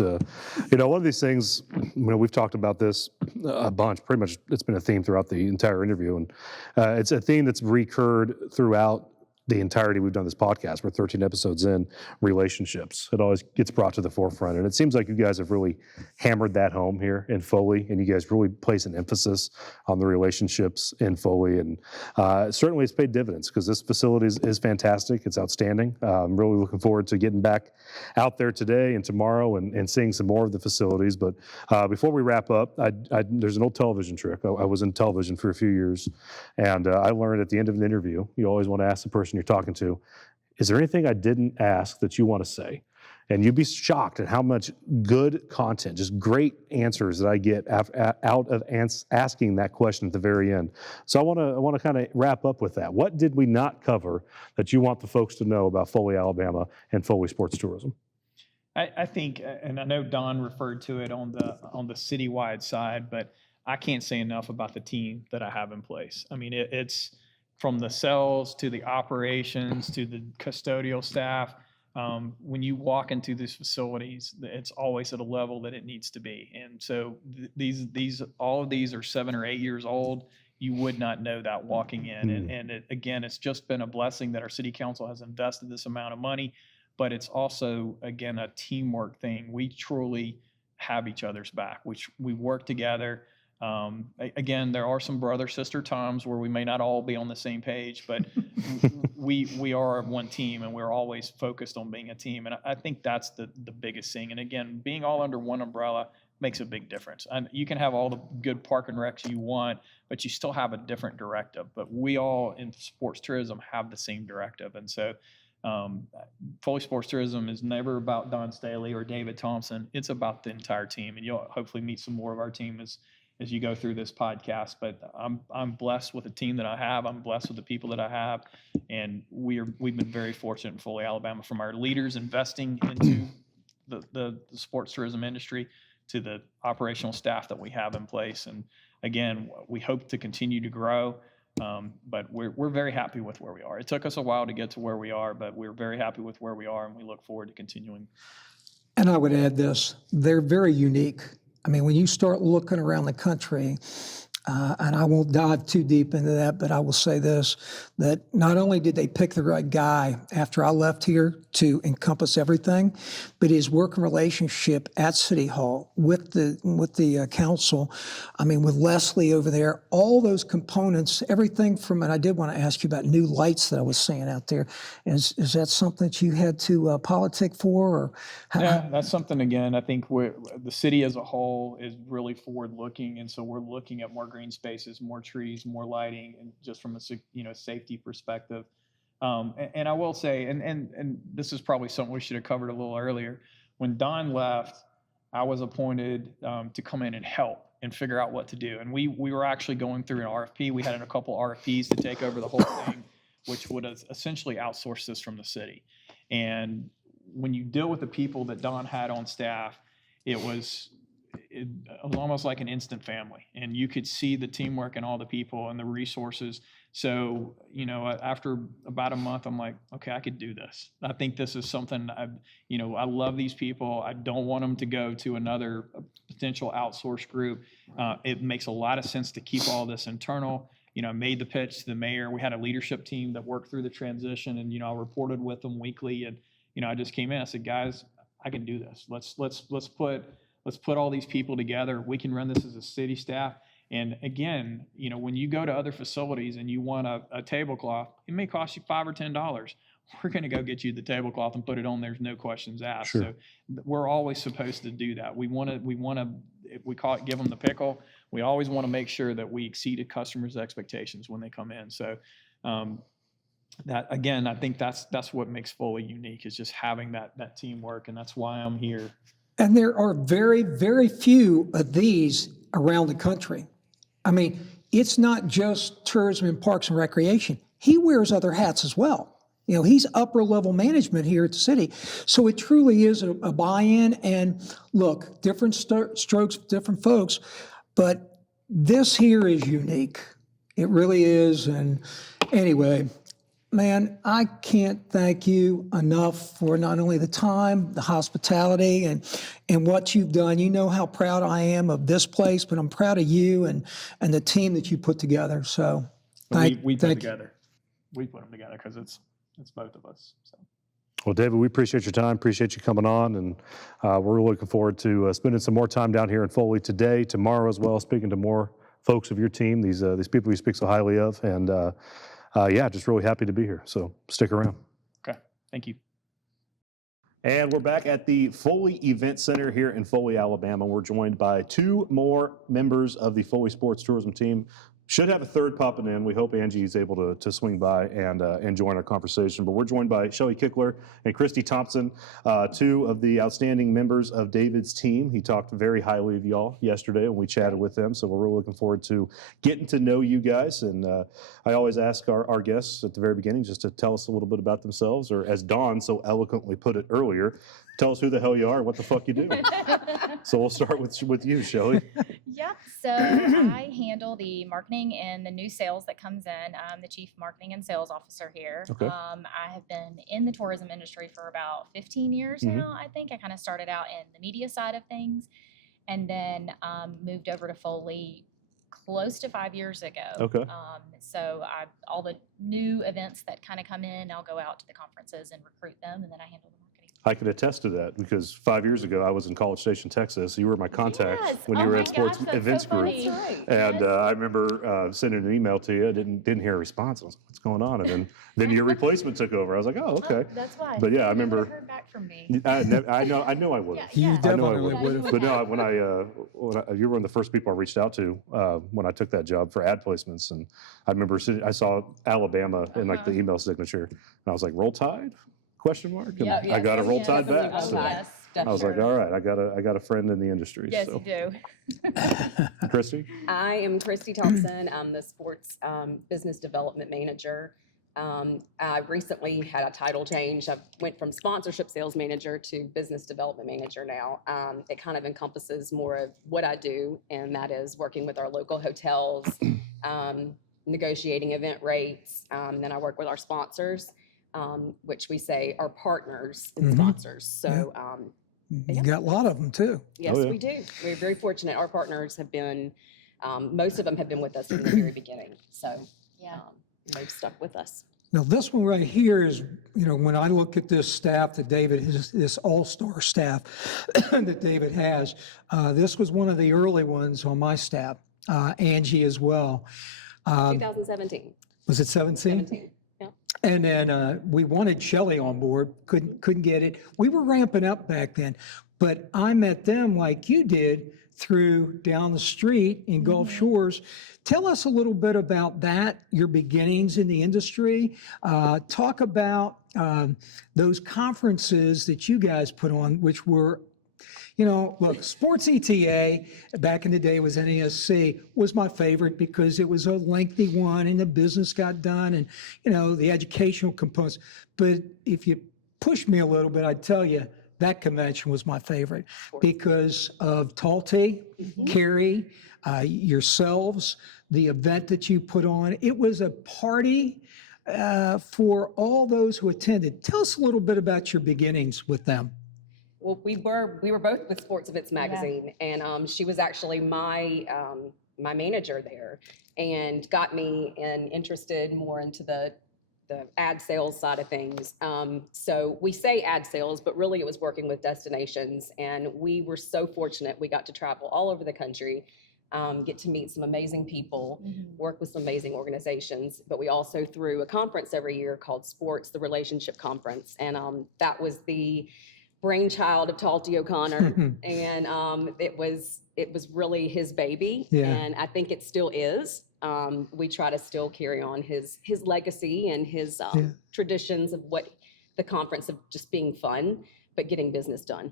one of these things, we've talked about this a bunch. Pretty much, it's been a theme throughout the entire interview, and it's a theme that's recurred throughout the entirety we've done this podcast. We're 13 episodes in, relationships. It always gets brought to the forefront. And it seems like you guys have really hammered that home here in Foley, and you guys really place an emphasis on the relationships in Foley. And certainly it's paid dividends because this facility is fantastic. It's outstanding. I'm really looking forward to getting back out there today and tomorrow and seeing some more of the facilities. But before we wrap up, there's an old television trick. I was in television for a few years, and I learned at the end of an interview, you always want to ask the person you're talking to, is there anything I didn't ask that you want to say? And you'd be shocked at how much good content, just great answers that I get out of asking that question at the very end. So I want to kind of wrap up with that. What did we not cover that you want the folks to know about Foley, Alabama, and Foley Sports Tourism? I think, and I know Don referred to it on the citywide side, but I can't say enough about the team that I have in place. I mean, it's from the sales to the operations to the custodial staff. When you walk into these facilities, it's always at a level that it needs to be. And so all of these are 7 or 8 years old. You would not know that walking in. And again, it's just been a blessing that our city council has invested this amount of money, but it's also, again, a teamwork thing. We truly have each other's back. We work together. Again, there are some brother-sister times where we may not all be on the same page, but we are one team, and we're always focused on being a team. And I think that's the biggest thing. And again, being all under one umbrella makes a big difference. And you can have all the good park and recs you want, but you still have a different directive. But we all in sports tourism have the same directive. And so Foley Sports Tourism is never about Don Staley or David Thompson. It's about the entire team. And you'll hopefully meet some more of our team as you go through this podcast. But I'm blessed with the team that I have. I'm blessed with the people that I have, and we've been very fortunate in Foley, Alabama, from our leaders investing into the sports tourism industry to the operational staff that we have in place. And again, we hope to continue to grow, but we're very happy with where we are. It took us a while to get to where we are, but we're very happy with where we are, and we look forward to continuing. And I would add this, they're very unique. I mean, when you start looking around the country, and I won't dive too deep into that, but I will say this, that not only did they pick the right guy after I left here to encompass everything, but his working relationship at City Hall with the council, I mean, with Leslie over there, all those components, everything from, and I did want to ask you about new lights that I was seeing out there. Is that something that you had to politic for? Or yeah, that's something, again, I think the city as a whole is really forward-looking, and so we're looking at more green spaces, more trees, more lighting, and just from a safety perspective. And I will say, and this is probably something we should have covered a little earlier. When Don left, I was appointed to come in and help and figure out what to do. And we were actually going through an RFP. We had a couple RFPs to take over the whole thing, which would have essentially outsourced this from the city. And when you deal with the people that Don had on staff, it was almost like an instant family, and you could see the teamwork and all the people and the resources. So, after about a month, I'm like, okay, I could do this. I think this is something I love these people. I don't want them to go to another potential outsource group. It makes a lot of sense to keep all this internal. I made the pitch to the mayor. We had a leadership team that worked through the transition, and, I reported with them weekly, and I just came in, I said, guys, I can do this. Let's put all these people together. We can run this as a city staff. And again, when you go to other facilities and you want a tablecloth, it may cost you $5 or $10. We're going to go get you the tablecloth and put it on. There's no questions asked. Sure. So we're always supposed to do that. We want to, we call it give them the pickle. We always want to make sure that we exceeded customers' expectations when they come in. So that, again, I think that's what makes Foley unique, is just having that teamwork. And that's why I'm here. And there are very, very few of these around the country. I mean, it's not just tourism and parks and recreation. He wears other hats as well. He's upper level management here at the city. So it truly is a buy-in. And look, different strokes, different folks, but this here is unique. It really is. And anyway, man, I can't thank you enough for not only the time, the hospitality, and what you've done. You know how proud I am of this place, but I'm proud of you and the team that you put together. So we put them together. We put them together because it's both of us. So. Well, David, we appreciate your time. Appreciate you coming on, and we're looking forward to spending some more time down here in Foley today, tomorrow as well, speaking to more folks of your team, these people you speak so highly of, and just really happy to be here. So stick around. Okay, thank you. And we're back at the Foley Event Center here in Foley, Alabama. We're joined by two more members of the Foley Sports Tourism team. Should have a third popping in. We hope Angie is able to swing by and join our conversation. But we're joined by Shelly Kickler and Christy Thompson, two of the outstanding members of David's team. He talked very highly of y'all yesterday when we chatted with them. So we're really looking forward to getting to know you guys. And I always ask our guests at the very beginning just to tell us a little bit about themselves, or as Dawn so eloquently put it earlier, tell us who the hell you are and what the fuck you do. So we'll start with you, Shelly. Yep. So I handle the marketing and the new sales that comes in. I'm the chief marketing and sales officer here. Okay. I have been in the tourism industry for about 15 years now. I think I kind of started out in the media side of things, and then moved over to Foley close to 5 years ago. Okay. So all the new events that kind of come in, I'll go out to the conferences and recruit them, and then I handle the marketing. I can attest to that because 5 years ago I was in College Station, Texas. You were my contact when you were at Sports Events Group. And I remember sending an email to you. I didn't hear a response. I was like, what's going on? And then your replacement took over. I was like, oh, okay. That's why. But yeah, I remember. You never heard back from me. I know I would have. You definitely would have. But no, when you were one of the first people I reached out to when I took that job for ad placements, and I remember I saw Alabama in like the email signature, and I was like, Roll Tide? Question mark? And I got a Roll Tide back. So I was like, all right, I got a friend in the industry. Yes, so. you do. Christy? I am Christy Thompson. I'm the sports business development manager. I recently had a title change. I went from sponsorship sales manager to business development manager now. It kind of encompasses more of what I do, and that is working with our local hotels, negotiating event rates. Then I work with our sponsors, which we say are partners and sponsors. So You got a lot of them too. yes, we do. We're very fortunate. Our partners have been, most of them have been with us from the very beginning. So they've stuck with us. Now, this one right here is, when I look at this staff that David, this all-star staff that David has, this was one of the early ones on my staff, Angie as well. 2017. Was it 17? 17. Yeah. And then we wanted Shelly on board, couldn't get it. We were ramping up back then, but I met them like you did through down the street in Gulf Shores. Tell us a little bit about that, your beginnings in the industry. Talk about those conferences that you guys put on, which were, look, Sports ETA back in the day was NESC, was my favorite because it was a lengthy one and the business got done and, the educational components. But if you push me a little bit, I'd tell you that convention was my favorite because of Talty, Carrie, yourselves, the event that you put on. It was a party for all those who attended. Tell us a little bit about your beginnings with them. Well, we were both with Sports Events Magazine, and she was actually my manager there, and got me interested more into the ad sales side of things. So we say ad sales, but really it was working with destinations. And we were so fortunate. We got to travel all over the country, get to meet some amazing people, work with some amazing organizations. But we also threw a conference every year called Sports, the Relationship Conference. And that was the brainchild of Talty O'Connor. And it was really his baby. Yeah. And I think it still is. We try to still carry on his legacy and his traditions of what the conference of just being fun, but getting business done.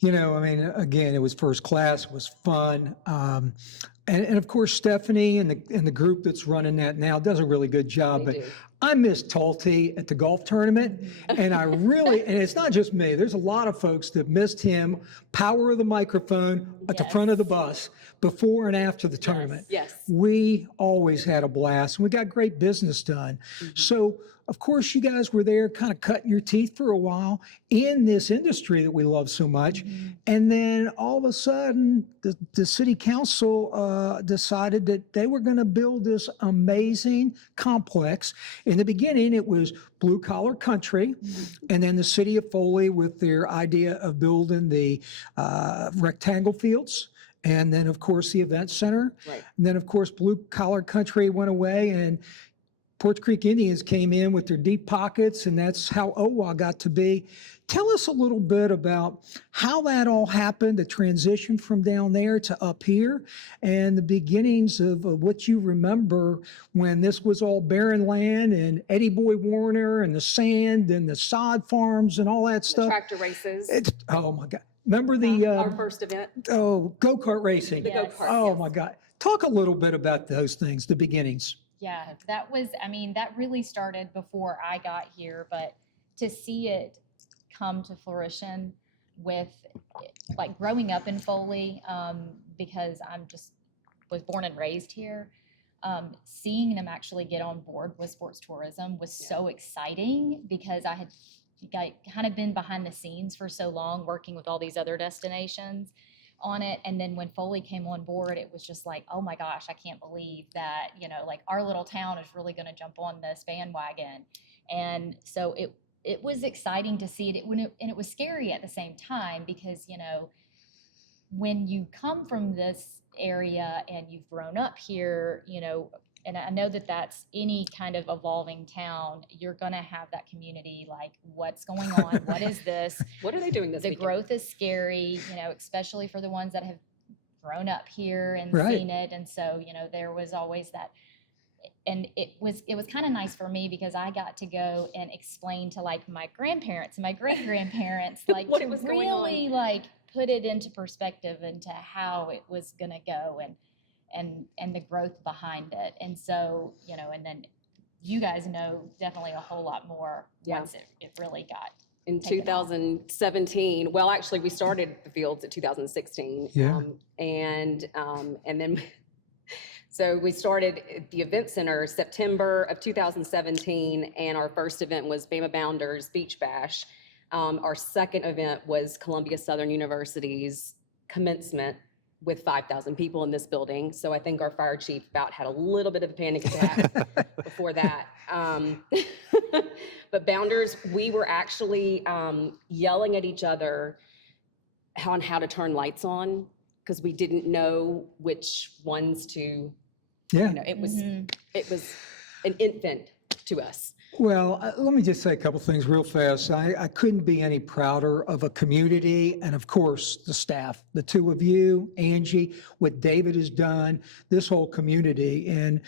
You know, I mean, again, it was first class, it was fun. And of course, Stephanie and the group that's running that now does a really good job. They But do. I miss Talty at the golf tournament, and I really, and it's not just me, there's a lot of folks that missed him, power of the microphone at the front of the bus before and after the tournament. Yes. We always had a blast, and we got great business done. So, of course, you guys were there kind of cutting your teeth for a while in this industry that we love so much. And then all of a sudden, the city council decided that they were going to build this amazing complex. In the beginning, it was blue collar country. And then the city of Foley with their idea of building the rectangle fields. And then, of course, the event center. Right. And then, of course, blue collar country went away, and Porch Creek Indians came in with their deep pockets, and that's how Owa got to be. Tell us a little bit about how that all happened, the transition from down there to up here, and the beginnings of what you remember when this was all barren land, and Eddie Boy Warner, and the sand, and the sod farms, and all that The stuff. tractor races. Oh my God. Remember the Our first event. go-kart racing? The go-kart, Oh yes. my God. Talk a little bit about those things, the beginnings. Yeah, that was, I mean, that really started before I got here, but to see it come to fruition with, like, growing up in Foley, because was born and raised here, seeing them actually get on board with sports tourism was so exciting, because I had kind of been behind the scenes for so long working with all these other destinations on it. And then when Foley came on board, it was just like, oh my gosh, I can't believe that, like, our little town is really going to jump on this bandwagon. And so it was exciting to see it, and it was scary at the same time, because, when you come from this area and you've grown up here, and I know that that's any kind of evolving town, you're going to have that community, like, what's going on? What is this? What are they doing this The weekend? growth is scary, especially for the ones that have grown up here and Right. seen it. And so, there was always that. And it was kind of nice for me, because I got to go and explain to, like, my grandparents and my great-grandparents, like, What to was going on. really, like, put it into perspective into how it was going to go, and the growth behind it. And so, and then you guys know definitely a whole lot more Yeah. once it really got. In taken off. 2017, well, actually, we started the fields at 2016. Yeah. And then, so we started at the event center September of 2017, and our first event was Bama Bounders Beach Bash. Our second event was Columbia Southern University's commencement with 5,000 people in this building. So I think our fire chief about had a little bit of a panic attack before that. But Bounders, we were actually yelling at each other on how to turn lights on, because we didn't know which ones to, Yeah. it was an infant to us. Well, let me just say a couple things real fast. I couldn't be any prouder of a community, and of course, the staff, the two of you, Angie, what David has done, this whole community. And,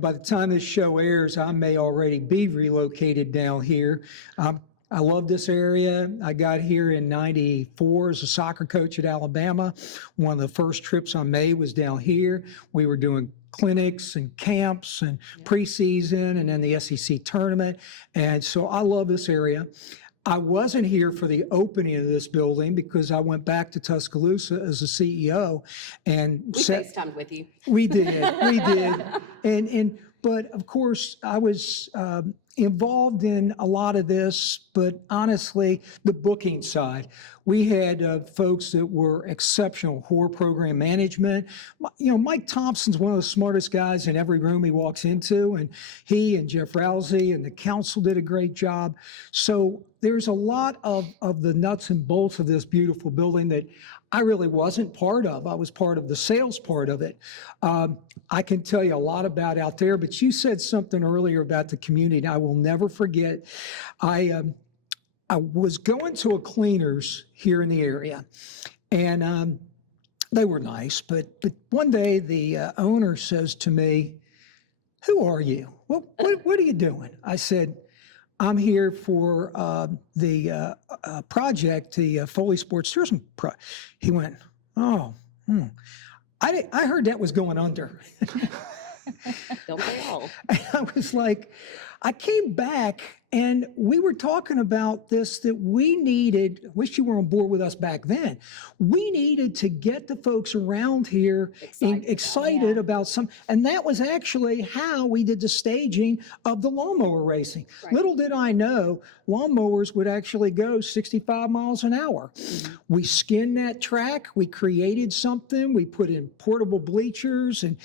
by the time this show airs, I may already be relocated down here. I love this area. I got here in '94 as a soccer coach at Alabama. One of the first trips I made was down here. We were doing clinics and camps and preseason, and then the SEC tournament. And so I love this area. I wasn't here for the opening of this building because I went back to Tuscaloosa as a CEO and We FaceTimed with you. we did. And but of course I was involved in a lot of this, but honestly, the booking side. We had folks that were exceptional, horror program management. Mike Thompson's one of the smartest guys in every room he walks into, and he and Jeff Rousey and the council did a great job. So there's a lot of the nuts and bolts of this beautiful building that I really wasn't part of. I was part of the sales part of it. I can tell you a lot about out there, but you said something earlier about the community. I will never forget. I was going to a cleaners here in the area, and they were nice. But one day the owner says to me, "Who are you? What are you doing?" I said, "I'm here for the project, the Foley Sports Tourism." He went, "Oh, I heard that was going under." Don't they all? And I was like, I came back and we were talking about this, that we needed, wish you were on board with us back then, we needed to get the folks around here excited about some, and that was actually how we did the staging of the lawnmower racing. Right. Little did I know, lawnmowers would actually go 65 miles an hour. We skinned that track, we created something, we put in portable bleachers, and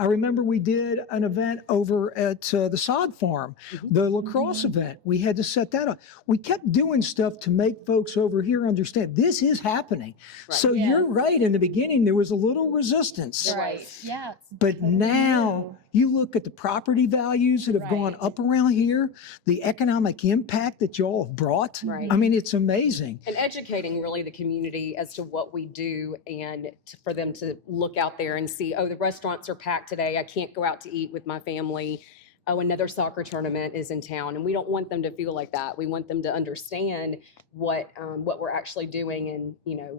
I remember we did an event over at the sod farm, the lacrosse event. We had to set that up. We kept doing stuff to make folks over here understand this is happening. Right. So Yes. you're right, in the beginning there was a little resistance. Right, yes. But now you look at the property values that have gone Right. up around here, the economic impact that y'all have brought. Right. I mean, it's amazing. And educating really the community as to what we do, and for them to look out there and see, oh, the restaurants are packed today. I can't go out to eat with my family. Oh, another soccer tournament is in town. And we don't want them to feel like that. We want them to understand what we're actually doing, and,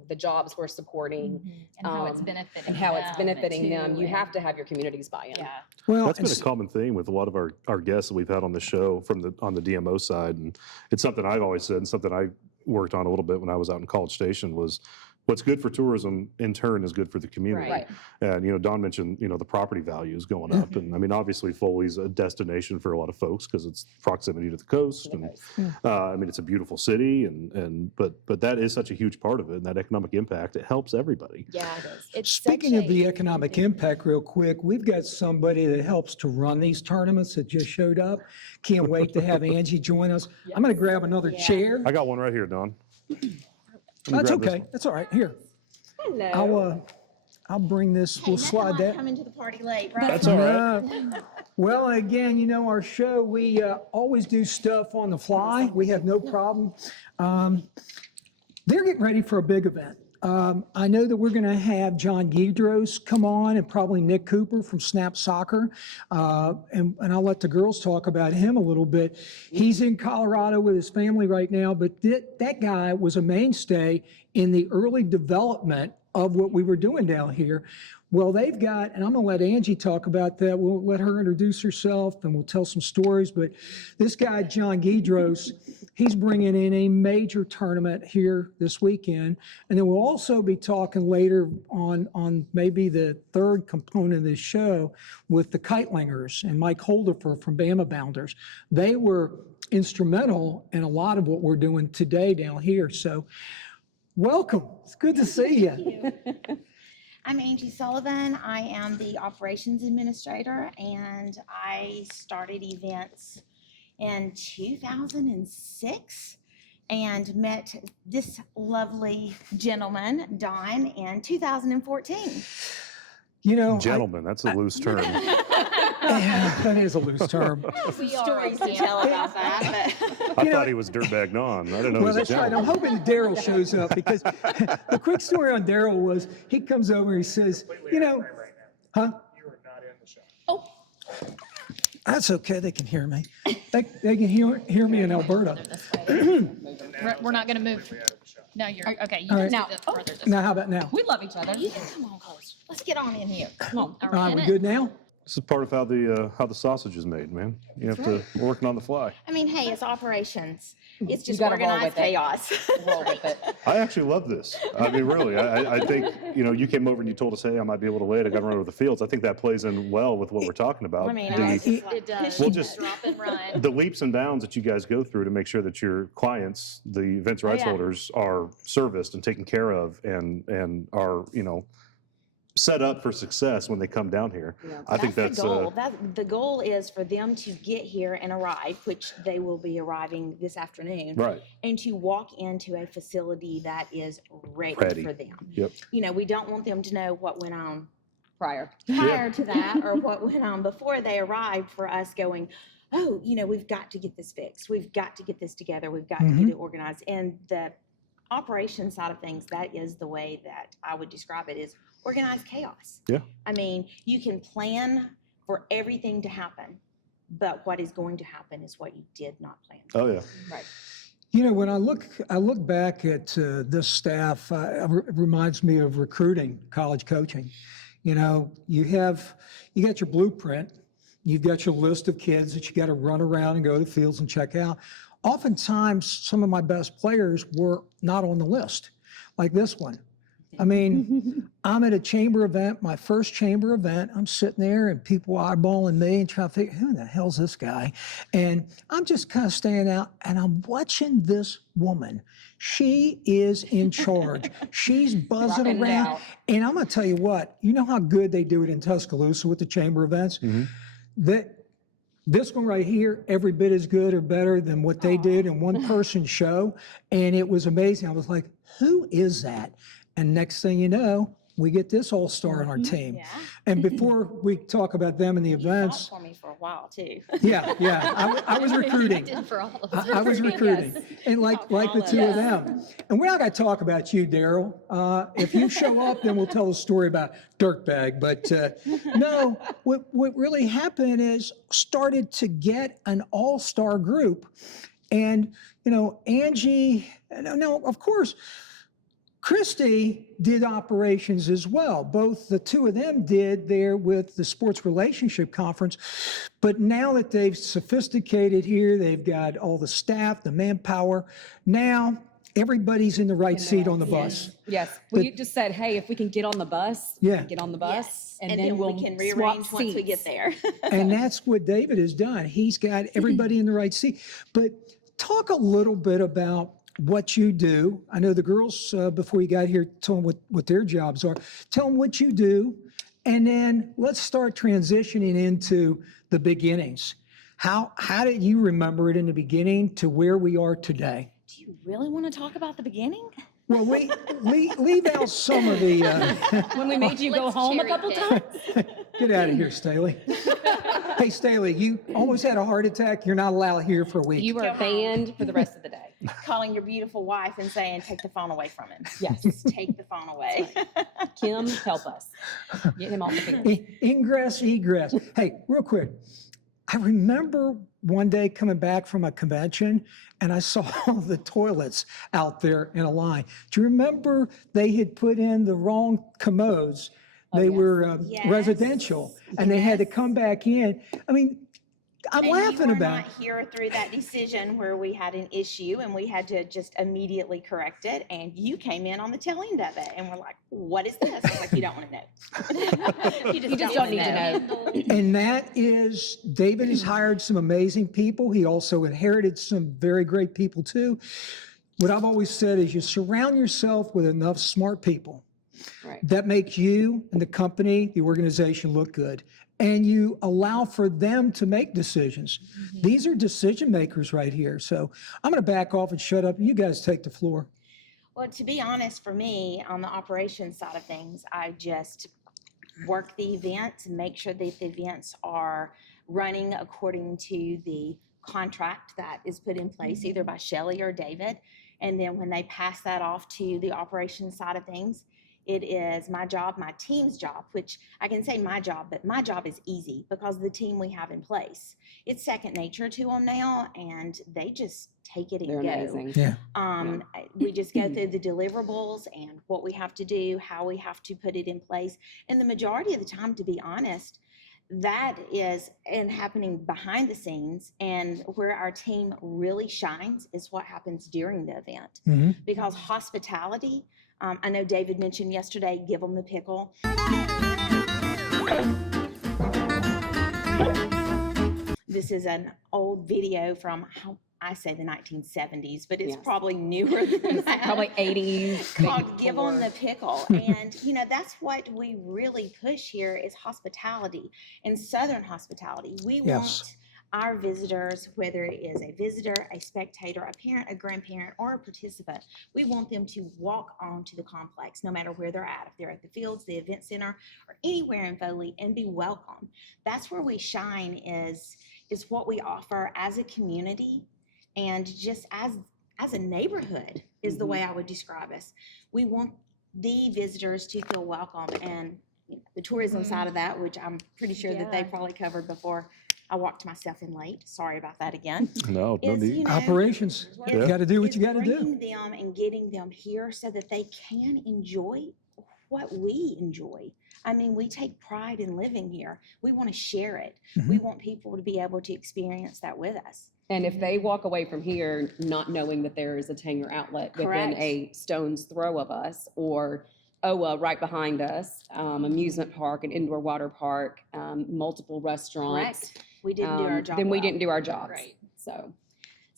the jobs we're supporting. And how it's benefiting And how it's benefiting them. too, You and- have to have your communities buy in. Yeah. Well, That's been a common theme with a lot of our guests that we've had on the show on the DMO side, and it's something I've always said, and something I worked on a little bit when I was out in College Station, was what's good for tourism in turn is good for the community. Right. And Don mentioned the property values going up, and I mean obviously Foley's a destination for a lot of folks because it's proximity to the coast, and I mean it's a beautiful city, but that is such a huge part of it, and that economic impact, it helps everybody. Yeah, it is. It's Speaking such of the a- economic impact, real quick, we've got somebody that helps to run these tournaments that just showed up. Can't wait to have Angie join us. I'm going to grab another chair. I got one right here, Don. That's okay. That's all right. Here, Hello. I'll bring this. We'll slide that. Coming to the party late, right? That's all right. Well, again, our show, we always do stuff on the fly. We have no problem. They're getting ready for a big event. I know that we're going to have John Guidros come on, and probably Nick Cooper from Snap Soccer. And I'll let the girls talk about him a little bit. He's in Colorado with his family right now, but that guy was a mainstay in the early development of what we were doing down here. Well, they've got, and I'm going to let Angie talk about that. We'll let her introduce herself and we'll tell some stories. But this guy, John Guidros, he's bringing in a major tournament here this weekend. And then we'll also be talking later on maybe the third component of this show with the Kitelingers and Mike Holderfer from Bama Bounders. They were instrumental in a lot of what we're doing today down here. So welcome. It's good to see you. I'm Angie Sullivan. I am the operations administrator, and I started events in 2006 and met this lovely gentleman, Don, in 2014. Gentlemen, that's a loose term. That is a loose term. We stories to tell about that, but I thought he was dirtback Don. I didn't know he Well, was a that's right. I'm gentleman. hoping that Daryl shows up, because the quick story on Daryl was he comes over and he says, huh? You are not in the show. That's okay. They can hear me. They can hear me in Alberta. We're not going to move. No, you're, okay, you All can right. now, further this. Now, how about now? We love each other. you can come on close. Let's get on in here. Come on. All right, we good now? This is part of how the sausage is made, man. You have to working on the fly. I mean, hey, it's operations. It's just gotta roll organized with it. chaos. Roll with it. I actually love this. I mean, really, I think, you came over and you told us, hey, I might be a little late. I got to run over the fields. I think that plays in well with what we're talking about. I mean, The- I was just It does. We'll just- Drop and run. the leaps and bounds that you guys go through to make sure that your clients, the events rights yeah. holders, are serviced and taken care of and are, set up for success when they come down here. Yeah. I think that's the goal. The goal is for them to get here and arrive, which they will be arriving this afternoon, right. and to walk into a facility that is ready. Ready. For them. Yep. We don't want them to know what went on Prior. prior to that or what went on before they arrived, for us going, oh, we've got to get this fixed. We've got to get this together. We've got to get it organized. And the operation side of things, that is the way that I would describe it, is organized chaos. Yeah. I mean, you can plan for everything to happen, but what is going to happen is what you did not plan for. Oh, yeah. Right. When I look back at this staff, it reminds me of recruiting, college coaching. You got your blueprint, you've got your list of kids that you got to run around and go to the fields and check out. Oftentimes, some of my best players were not on the list, like this one. I mean, I'm at a chamber event, my first chamber event. I'm sitting there and people eyeballing me and trying to figure, who the hell's this guy? And I'm just kind of standing out and I'm watching this woman. She is in charge. She's buzzing Rocking it around. out. And I'm going to tell you what, you know how good they do it in Tuscaloosa with the chamber events? This one right here, every bit as good or better than what they did in one person show. And it was amazing. I was like, who is that? And next thing you know, we get this all-star on our team. Yeah. And before we talk about them and the You fought events, for me for a while too. I was recruiting. Did for all of us. I was recruiting, and like the two of them. And we're not going to talk about you, Daryl. If you show up, then we'll tell a story about Dirtbag. But no, what really happened is started to get an all-star group, and Angie. No, of course. Christy did operations as well. Both the two of them did there with the Sports Relationship Conference. But now that they've sophisticated here, they've got all the staff, the manpower. Now everybody's in the right seat on the bus. Yes. We just said, hey, if we can get on the bus, Yeah. get on the bus. Yes. And then we'll we can swap rearrange once we seats. get there. And that's what David has done. He's got everybody in the right seat. But talk a little bit about what you do. I know the girls, before you got here, told them what their jobs are. Tell them what you do, and then let's start transitioning into the beginnings. How did you remember it in the beginning to where we are today? Do you really want to talk about the beginning? Well, leave out some of the, When we made you go Let's home a cherry couple pick. times. get out of here, Staley. Hey, Staley, you almost had a heart attack. You're not allowed here for a week. You are banned for the rest of the day. Calling your beautiful wife and saying, take the phone away from him. Yes. Just take the phone away. Kim, help us. Get him off the field. Ingress, egress. Hey, real quick. I remember one day coming back from a convention and I saw the toilets out there in a line. Do you remember they had put in the wrong commodes? They yes. were Yes. residential and they had to come back in. I mean, I'm And laughing you were about it. not here through that decision where we had an issue and we had to just immediately correct it. And you came in on the tail end of it and we're like, what is this? I was like, you don't want to know. You just don't need to know. And that is, David has hired some amazing people. He also inherited some very great people too. What I've always said is you surround yourself with enough smart people Right. that make you and the company, the organization look good. And you allow for them to make decisions. These are decision makers right here. So I'm going to back off and shut up. You guys take the floor. Well, to be honest, for me, on the operations side of things, I just work the events and make sure that the events are running according to the contract that is put in place, either by Shelley or David. And then when they pass that off to the operations side of things, it is my job, my team's job, which I can say my job, but my job is easy because of the team we have in place. It's second nature to them now, and they just take it and They're go. amazing. Yeah. We just go through the deliverables and what we have to do, how we have to put it in place. And the majority of the time, to be honest, that is and happening behind the scenes, and where our team really shines is what happens during the event. Because hospitality, I know David mentioned yesterday, give them the pickle. This is an old video from, I say the 1970s, but it's probably newer than that. Probably 80s. Called Give 'em the Pickle. And, that's what we really push here is hospitality and Southern hospitality. We want our visitors, whether it is a visitor, a spectator, a parent, a grandparent, or a participant, we want them to walk onto the complex, no matter where they're at. If they're at the fields, the event center, or anywhere in Foley, and be welcome. That's where we shine is what we offer as a community. And just as a neighborhood is the way I would describe us. We want the visitors to feel welcome, and the tourism side of that, which I'm pretty sure that they probably covered before I walked myself in late. Sorry about that again. No need. Operations. You got to do what you got to do. Bringing them and getting them here so that they can enjoy what we enjoy. I mean, we take pride in living here. We want to share it. We want people to be able to experience that with us. And if they walk away from here not knowing that there is a Tanger outlet within a stone's throw of us, or right behind us, amusement park, an indoor water park, multiple restaurants. Correct. We didn't do our job. Then we didn't do our jobs. Right. So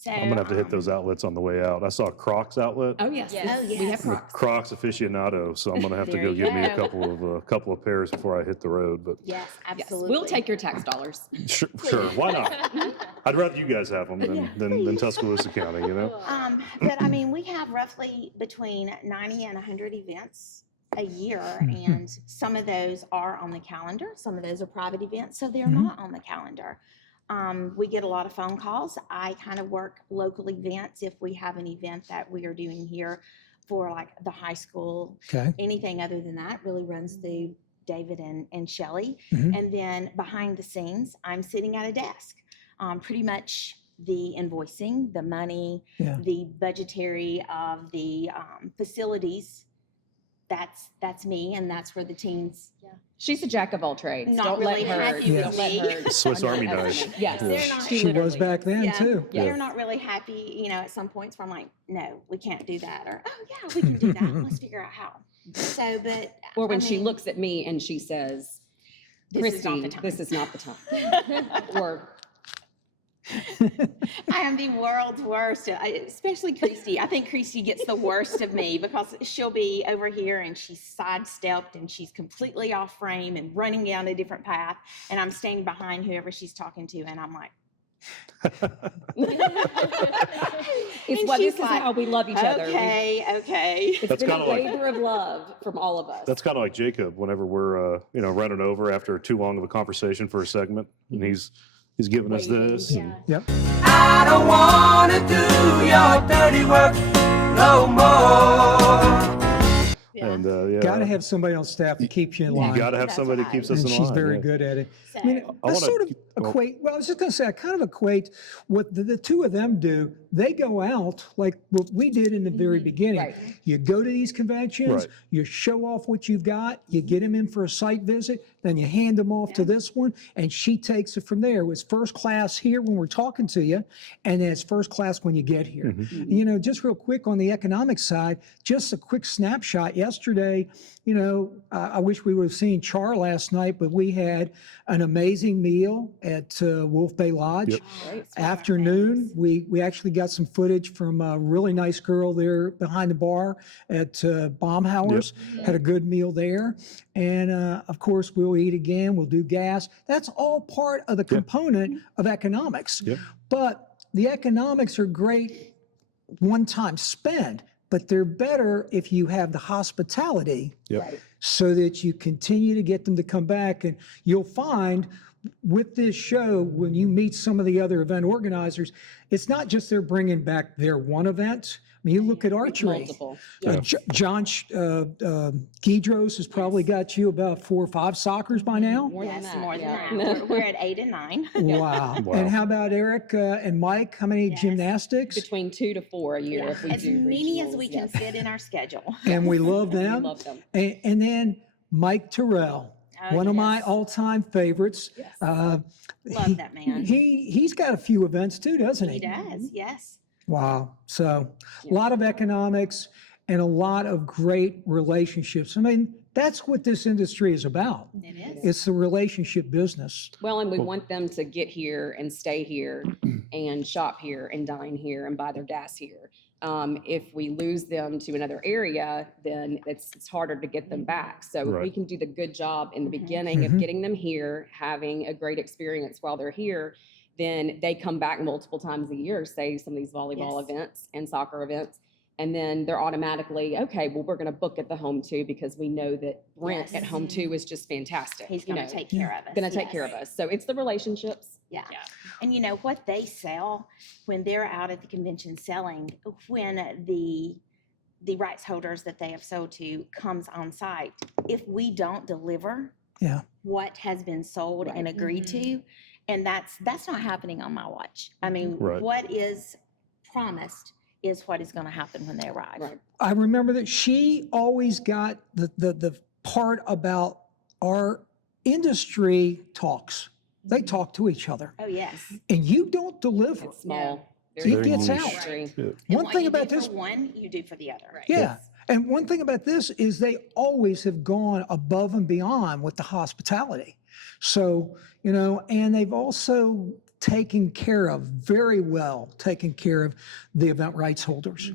I'm gonna have to hit those outlets on the way out. I saw a Crocs outlet. Oh yes, Yes. we have I'm a Crocs. Crocs aficionado, so I'm gonna have to There go you get me a go. couple of pairs before I hit the road. But Yes, Yes, absolutely. we'll take your tax dollars. sure, why not? I'd rather you guys have them than Tuscaloosa County, But I mean, we have roughly between 90 and 100 events a year, and some of those are on the calendar. Some of those are private events, so they're not on the calendar. We get a lot of phone calls. I kind of work local events if we have an event that we are doing here for like the high school. Okay. Anything other than that really runs through David and Shelley. And then behind the scenes, I'm sitting at a desk. Pretty much the invoicing, the money, the budgetary of the facilities. That's me, and that's where the teams. She's a jack of all trades. Not Don't really let her. happy with Don't let me. her Swiss Army knife. Yes, They're not- She was back then too. They're not really happy, at some points where I'm like, no, we can't do that, or oh yeah, we can do that. Let's figure out how. So, but Or when I she mean, looks at me and she says, This is not the "Christy, time." this is not the time." Or I am the world's worst, especially Christy. I think Christy gets the worst of me because she'll be over here and she's sidestepped and she's completely off frame and running down a different path, and I'm standing behind whoever she's talking to, and I'm like, it's And what she's this is like, how we love each other. okay. It's That's been a kinda like- labor of love from all of us. That's kind of like Jacob. Whenever we're running over after too long of a conversation for a segment, and he's giving us this. and- Yep. I don't wanna do your dirty work no more. And Got to have somebody on staff that keeps you in line. you got to have That's somebody that right. keeps us And in she's line. very yeah. good at it. So, I mean, I I wanna sort of keep- equate, well, I was just going to say, I kind of equate what the two of them do. They go out like what we did in the very beginning. Right. You go to these conventions, Right. you show off what you've got, you get them in for a site visit, then you hand them off to this one, and she takes it from there. It was first class here when we're talking to you, and then it's first class when you get here. Just real quick on the economic side, just a quick snapshot. Yesterday, I wish we would have seen Char last night, but we had an amazing meal at Wolf Bay Lodge. Yep. Right. Afternoon, we actually got some footage from a really nice girl there behind the bar at Baumhauer's. Had a good meal there. And of course, we'll eat again, we'll do gas. That's all part of the component of economics. Yep. But the economics are great one-time spend, but they're better if you have the hospitality Yep. so that you continue to get them to come back. And you'll find with this show, when you meet some of the other event organizers, it's not just they're bringing back their one event. I mean, you look at archery. Multiple. John Guidros has probably got you about 4 or 5 soccers by now. More than yes, that. more than yeah. that. We're at 8 and 9. Wow. Wow. And how about Eric and Mike? How many gymnastics? Between 2 to 4 a year if we As do many as regionals, we can yes. fit in our schedule. And we love We them. love them. And then Mike Terrell. Oh, one of my yes. all-time favorites. Yes. Love that man. He's got a few events too, doesn't He he? does, yes. Wow. So a lot of economics and a lot of great relationships. I mean, that's what this industry is about. It is. It's the relationship business. Well, and we want them to get here and stay here and shop here and dine here and buy their gas here. If we lose them to another area, then it's harder to get them back. So if we Right. can do the good job in the beginning of getting them here, having a great experience while they're here, then they come back multiple times a year, say some of these volleyball Yes. events and soccer events. And then they're automatically, okay, well, we're going to book at the home too because we know that Brent at Yes. home too is just fantastic. He's you going know, to take care of us. Going to take care of yes. us. So it's the relationships. Yeah. And you know what they sell when they're out at the convention selling, when the rights holders that they have sold to comes on site, if we don't deliver Yeah. what has been sold and agreed to, and that's not happening on my watch. I mean, Right. what is promised is what is going to happen when they arrive. Right. I remember that she always got the part about our industry talks. They talk to each other. Oh, yes. And you don't deliver. It's small. It very gets niche out. industry. Yeah. And One what thing you do about for this, one, you do for the other. Right. yeah. And one thing about this is they always have gone above and beyond with the hospitality. So, you know, and they've also taken care of, very well taken care of the event rights holders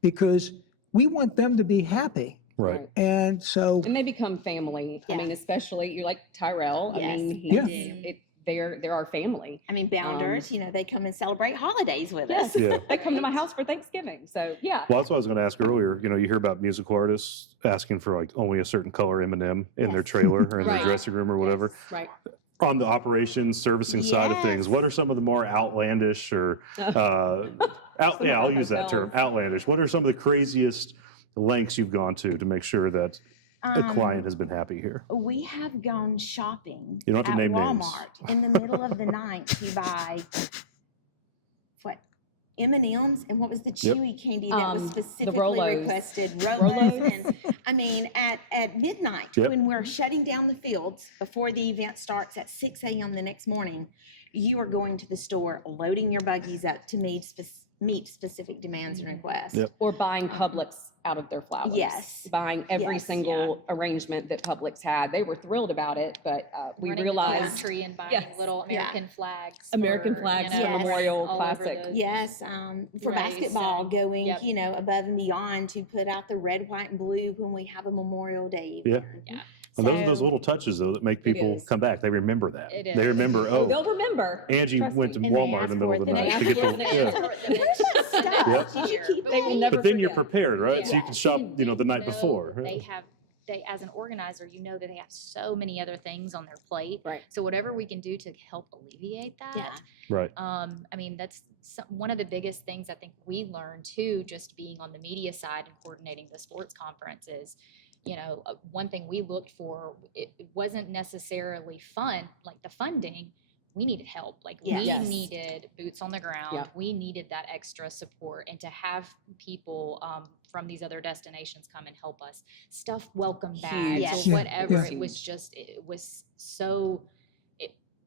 because we want them to be happy. Right. And so, And they become family. I Yeah. mean, especially you're like Tyrell. I Yes, mean, Yeah. they're our family. I mean, Bounders, you know, they come and celebrate holidays with Yes. us. Yeah. They come to my house for Thanksgiving. So yeah. Well, that's what I was going to ask earlier. You know, you hear about musical artists asking for like only a certain color M&M in their Yes. trailer or in Right. their dressing room or whatever. Right. On the operations servicing side of things, Yes. what are some of the more outlandish or Some of I'll our use that term, hotels. outlandish. What are some of the craziest lengths you've gone to make sure that a client has been happy here? We have gone shopping You don't have to at name names. Walmart in the middle of the night to buy what M&Ms and what was the chewy candy that was specifically Rolos. requested? Rolos. Rolos. And I mean, at midnight Yep. when we're shutting down the fields before the event starts at 6 a.m. the next morning, you are going to the store, loading your buggies up to meet specific demands and requests. Yep. Or buying Publix out of their flowers. Yes. Buying every Yes, single arrangement that Publix had. They were thrilled about it, but we Running the realized country and buying Yes. little Yeah. American flags. American for, flags for Memorial all over Classic. the- Yes, for race basketball, and- going, yep. you know, above and beyond to put out the red, white, and blue when we have a Memorial Day Yeah. event. Yeah. And those are those So- little touches though that make people is. come back. They remember that. It They is. remember, Oh, oh, they'll remember. Angie Trust went to me. And they Walmart in ask the middle for of it the the night next to get morning. the, They yeah. ask for it the next day. Yep. Did you keep They will that? never But then you're forget. prepared, right? So you Yeah. can shop, you know, the night know before. They as an organizer, you know that they have so many other things on their plate. Right. So whatever we can do to help alleviate that. Yeah. Right. I mean, that's one of the biggest things I think we learned too, just being on the media side and coordinating the sports conferences. You know, one thing we looked for, it wasn't necessarily fun, like the funding. We needed help. Like we Yes. needed boots on the ground. Yep. We needed that extra support, and to have people from these other destinations come and help us stuff welcome bags Yes. or Yeah, whatever. yeah. It was just, it was so.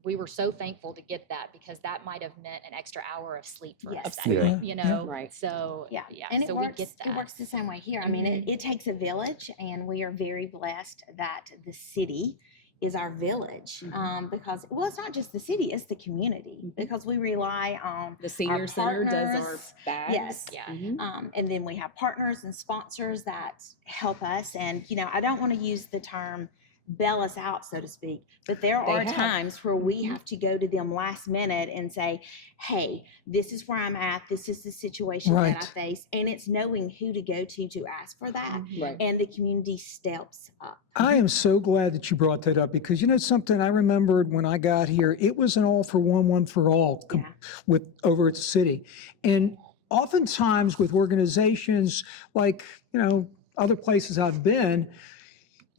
We were so thankful to get that because that might have meant an extra hour of sleep for Yes. us. That Yeah. night, you know, Right. So Yeah, yeah. and so it we works. get that. It works the same way here. I mean, Mhm. it takes a village, and we are very blessed that the city is our village because, well, it's not just the city; it's the community because we rely on The senior center does our partners. bags. Yes. Yeah. Mhm. And then we have partners and sponsors that help us. And, you know, I don't want to use the term bail us out, so to speak, but there They are have. times where we Mhm. have to go to them last minute and say, hey, this is where I'm at. This is the situation that I Right. face. And it's knowing who to go to ask for that. Right. And the community steps up. I am so glad that you brought that up because you know something I remembered when I got here, it was an all for one for all Yeah. with over at the city. And oftentimes with organizations like, you know, other places I've been,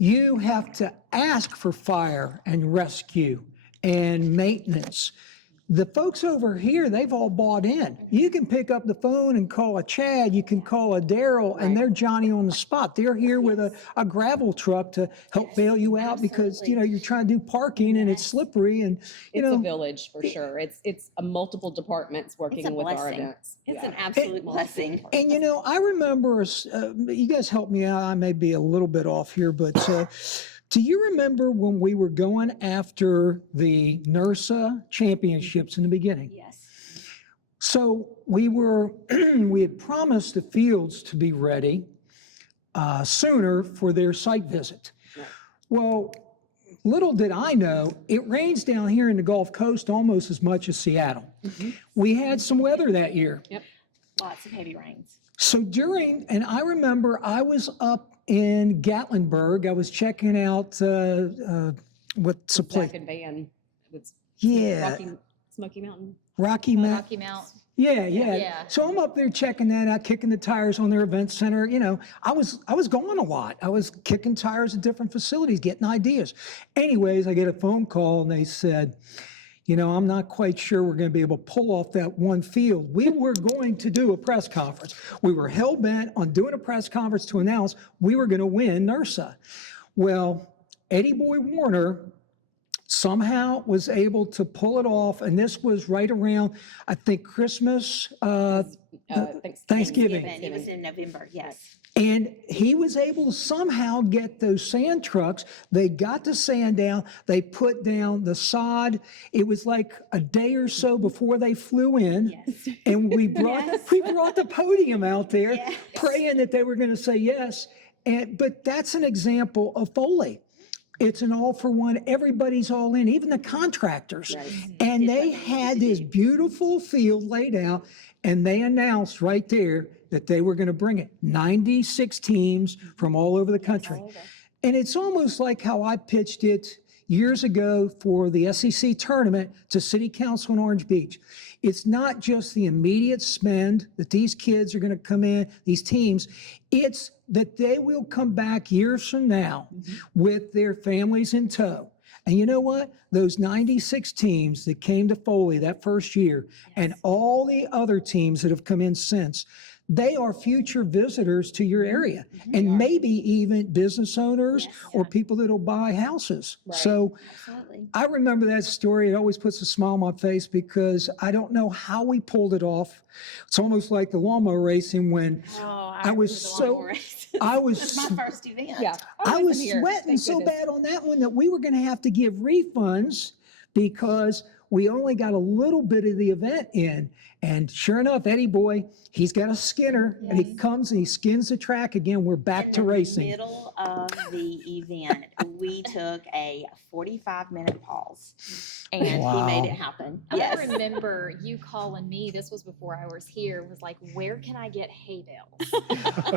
you have to ask for fire and rescue and maintenance. The folks over here, they've all bought in. You can pick up the phone and call a Chad, you can call a Daryl, and they're Johnny on the spot. They're here with a gravel truck to help bail you out because, you know, you're trying to do parking and it's slippery and, you It's a know. village for sure. It's a multiple departents working with our blessing. events. It's Yeah. an absolute blessing. And you know, I remember, you guys help me out, I may be a little bit off here, but do you remember when we were going after the NERSA championships in the beginning? Yes. So we had promised the fields to be ready sooner for their site visit. Right. Well, little did I know, it rains down here in the Gulf Coast almost as much as Seattle. We had some weather that year. Yep. Lots of heavy rains. So and I remember I was up in Gatlinburg, I was checking out what's the place? Zach and Van. It's Yeah, Smoky Mountain. Rocky Mountain. Rocky Mount. Yeah. Yeah. So I'm up there checking that out, kicking the tires on their event center. You know, I was going a lot. I was kicking tires at different facilities, getting ideas. Anyways, I get a phone call and they said, you know, I'm not quite sure we're going to be able to pull off that one field. We were going to do a press conference. We were hell bent on doing a press conference to announce we were going to win NERSA. Well, Eddie Boy Warner somehow was able to pull it off, and this was right around, I think, Christmas, Thanksgiving. It was in November, yes. And he was able to somehow get those sand trucks. They got the sand down. They put down the sod. It was like a day or so before they flew in. Yes. And we brought the podium out there, Yes. praying that they were going to say yes. But that's an example of Foley. It's an all for one. Everybody's all in, even the contractors. Right. And they had this beautiful field laid out, and they announced right there that they were going to bring it. 96 teams from all over the country. And it's almost like how I pitched it years ago for the SEC tournament to City Council in Orange Beach. It's not just the immediate spend that these kids are going to come in, these teams. It's that they will come back years from now with their families in tow. And you know what? Those 96 teams that came to Foley that first year and all the other teams that have come in since, they are future visitors to your area and maybe even business owners or people that'll buy houses. Right. So Absolutely. I remember that story. It always puts a smile on my face because I don't know how we pulled it off. It's almost like the lawnmower racing when Oh, I was remember the so- lawnmower races. I was That's my first event. Yeah. I was here. sweating Thank so goodness. bad on that one that we were going to have to give refunds because we only got a little bit of the event in. And sure enough, Eddie Boy, he's got a skinner and he comes and he skins the track again. We're back to racing. In the middle of the event, we took a 45-minute pause and he made it happen. I remember you calling me, this was before I was here, was like, where can I get hay bales?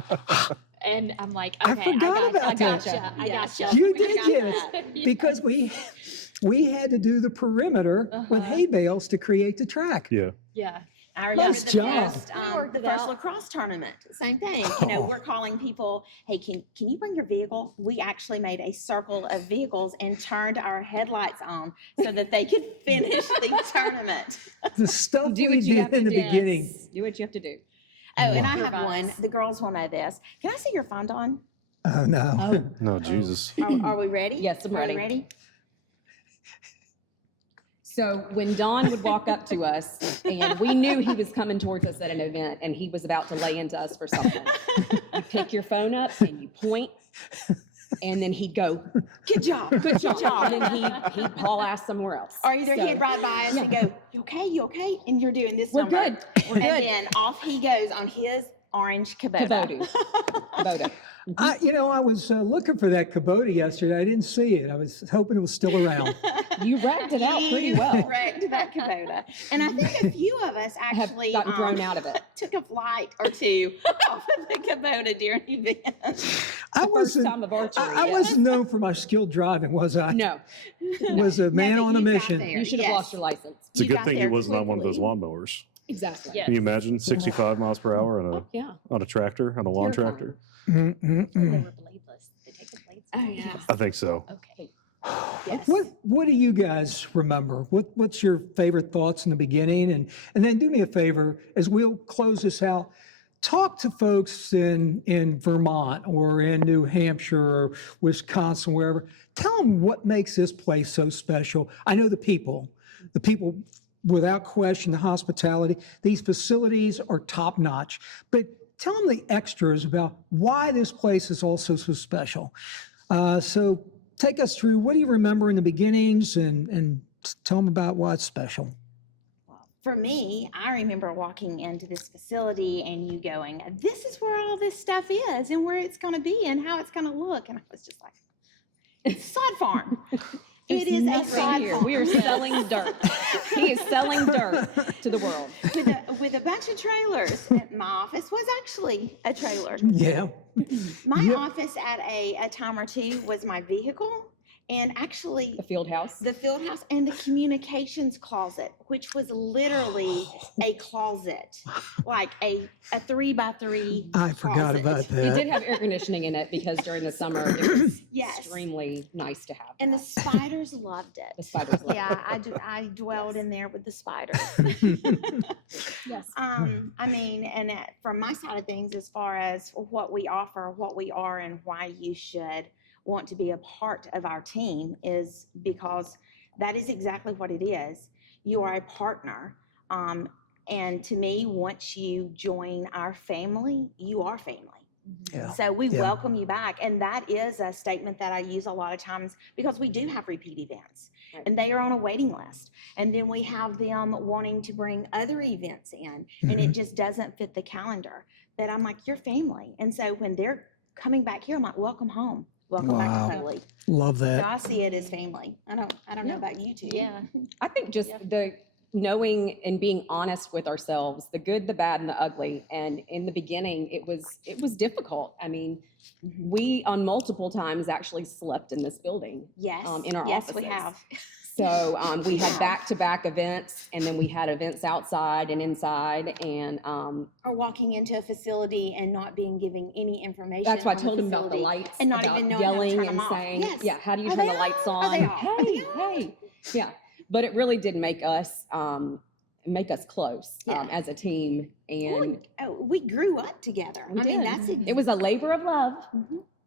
And I'm like, I okay, forgot about I that. gotcha. I gotcha. You I did got get that. it because we had to do the perimeter with hay bales to create the track. Yeah. Yeah. I remember Nice job. worked the it first out. lacrosse tournament, same thing. You know, we're calling people, hey, can you bring your vehicle? We actually made a circle of vehicles and turned our headlights on so that they could finish the tournament. The stuff Do we what you did have in to the do. beginning. Do what you have to do. Oh, and I Improvise. have one. The girls will know this. Can I see your fondant? Oh, no. No, Jesus. Are we ready? Yes, I'm Are we ready. ready? So when Don would walk up to us and we knew he was coming towards us at an event and he was about to lay into us for something, you pick your phone up and you point and then he'd go, Good job. good job. And then he'd haul ass somewhere else. Or either So, he'd ride by us and go, you okay? You okay? And you're doing this We're number. good. We're And good. then off he goes on his orange Kubota. Kubota. I was looking for that Kubota yesterday. I didn't see it. I was hoping it was still around. You wrapped it out pretty You well. wrecked that Kubota. And I think a few of us Have actually gotten thrown out of it. took a flight or two off of the Kubota during events. I First wasn't. time of archery. I yeah. wasn't known for my skilled driving, was I? No, Was a man but on a you got mission. there. you should have Yes. lost your license. It's a You good got thing he there wasn't on one of those quickly. lawnmowers. Exactly. Yeah. Can you imagine 65 miles per hour on Yeah. a tractor, on a lawn Terrifying. tractor? They Mm-mm-mm. were bladeless. They take the blades. Oh, off? yeah. I think so. Okay. Yes. What do you guys remember? What's your favorite thoughts in the beginning? And then do me a favor, as we'll close this out, talk to folks in Vermont or in New Hampshire or Wisconsin, wherever. Tell them what makes this place so special. I know the people, without question, the hospitality. These facilities are top notch, but tell them the extras about why this place is also so special. So take us through, what do you remember in the beginnings, and tell them about why it's special. For me, I remember walking into this facility and you going, this is where all this stuff is and where it's going to be and how it's going to look. And I was just like, it's a sod farm. It is a sod farm. We are selling dirt. He is selling dirt to the world. With a bunch of trailers. My office was actually a trailer. Yeah. My office at a time or two was my vehicle. And actually, The field house. the field house and the communications closet, which was literally a closet, like a 3x3. I forgot closet. about It that. did have air conditioning in it because during the summer it was Yes. extremely nice to have. And the that. spiders loved it. The spiders loved Yeah, I dwelled in there with the spiders. Yes. I mean, and from my side of things, as far as what we offer, what we are, and why you should want to be a part of our team, is because that is exactly what it is. You are a partner. And to me, once you join our family, you are family. Yeah. So we Yeah. welcome you back. And that is a statement that I use a lot of times because we do have repeat events Right. and they are on a waiting list. And then we have them wanting to bring other events in and it just doesn't fit the calendar. But I'm like, you're family. And so when they're coming back here, I'm like, welcome home. Welcome back Wow. to Foley. Love So that. I see it as family. I don't know about you two. Yeah. I think just the knowing and being honest with ourselves, the good, the bad, and the ugly. And in the beginning, it was difficult. I mean, we on multiple times actually slept in this building. Yes. In our yes, offices. we have. So we had Yeah. back-to-back events, and then we had events outside and inside, and Or walking into a facility and not being given any information. that's why I on told him about the facility lights, and not about even knowing how to yelling turn and them off. saying, Yes. yeah, how do you Are turn they the lights on? Are on? they off? Are they Hey. Yeah. But it really did make us close Yeah. as a team, and We grew up together. We I mean, did. that's it was a labor of love.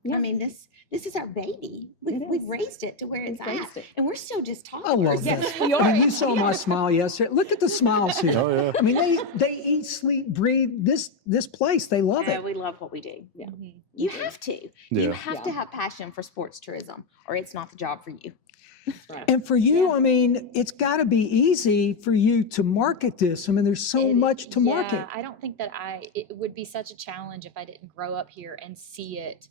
Yeah. I mean, this is our baby. We've is. raised it to where it's We've raised at, it. and we're still just I toddlers. love Yes, that. we are. I mean, you saw my smile yesterday. Look at the smiles here. Oh, yeah. I mean, they eat, sleep, breathe this place. They love Yeah, it. we love what we do. Yeah. You have to. You Yeah. have to have passion for sports tourism, or it's not the job for you. Right. And for you, I mean, it's got to be easy for you to market this. I mean, there's so much to market. Yeah, I don't think that it would be such a challenge if I didn't grow up here and see it,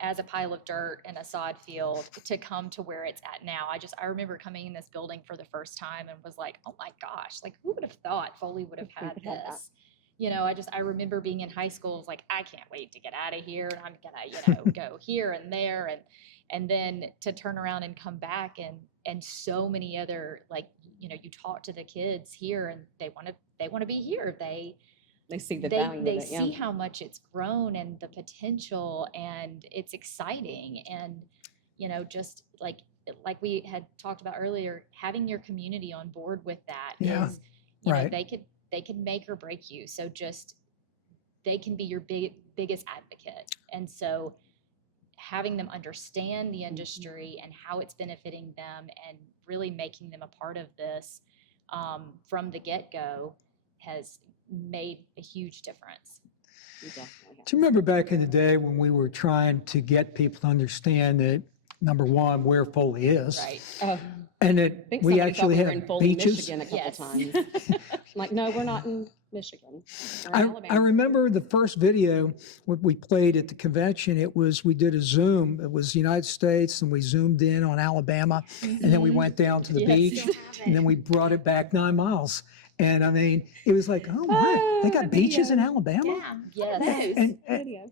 as a pile of dirt in a sod field to come to where it's at now. I remember coming in this building for the first time and was like, oh my gosh, like who would have thought Foley would have had would have that. this? I remember being in high school, it was like, I can't wait to get out of here and I'm gonna, go here and there and then to turn around and come back and so many other, you talk to the kids here and they want to be here. They see the value They of it. Yeah. see how much it's grown and the potential, and it's exciting. And just like we had talked about earlier, having your community on board with that Yeah, is, right. they can make or break you. So just they can be your biggest advocate, and so having them understand the industry and how it's benefiting them, and really making them a part of this from the get-go has made a huge difference. We definitely have. Do you remember back in the day when we were trying to get people to understand that, number one, where Foley is, Right. and I that think we somebody thought actually we were in have Foley, beaches? Michigan a couple Yes. times. I'm like, no, we're not in Michigan. We're in I Alabama. remember the first video we played at the convention. We did a Zoom. It was the United States, and we zoomed in on Alabama, and then we went down to the Yes. beach, and then we brought it back 9 miles. And I mean, it was like, oh my, they got beaches in Alabama? Yeah. Yes. And, Video.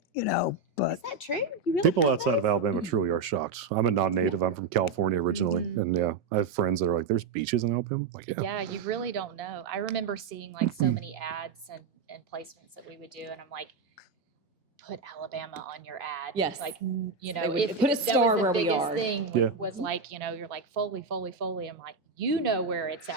but Is that true? You really People have outside those? of Alabama truly are shocked. I'm a non-native. I'm from California originally, and yeah, I have friends that are like, "There's beaches in Alabama." Like, yeah, Yeah, you really don't know. I remember seeing so many ads and placements that we would do, and I'm like, put Alabama on your ad. Yes. Like, you know, They would if put a that star was the where we biggest are. thing Yeah. was like, you know, you're like Foley. I'm like, you know where it's at,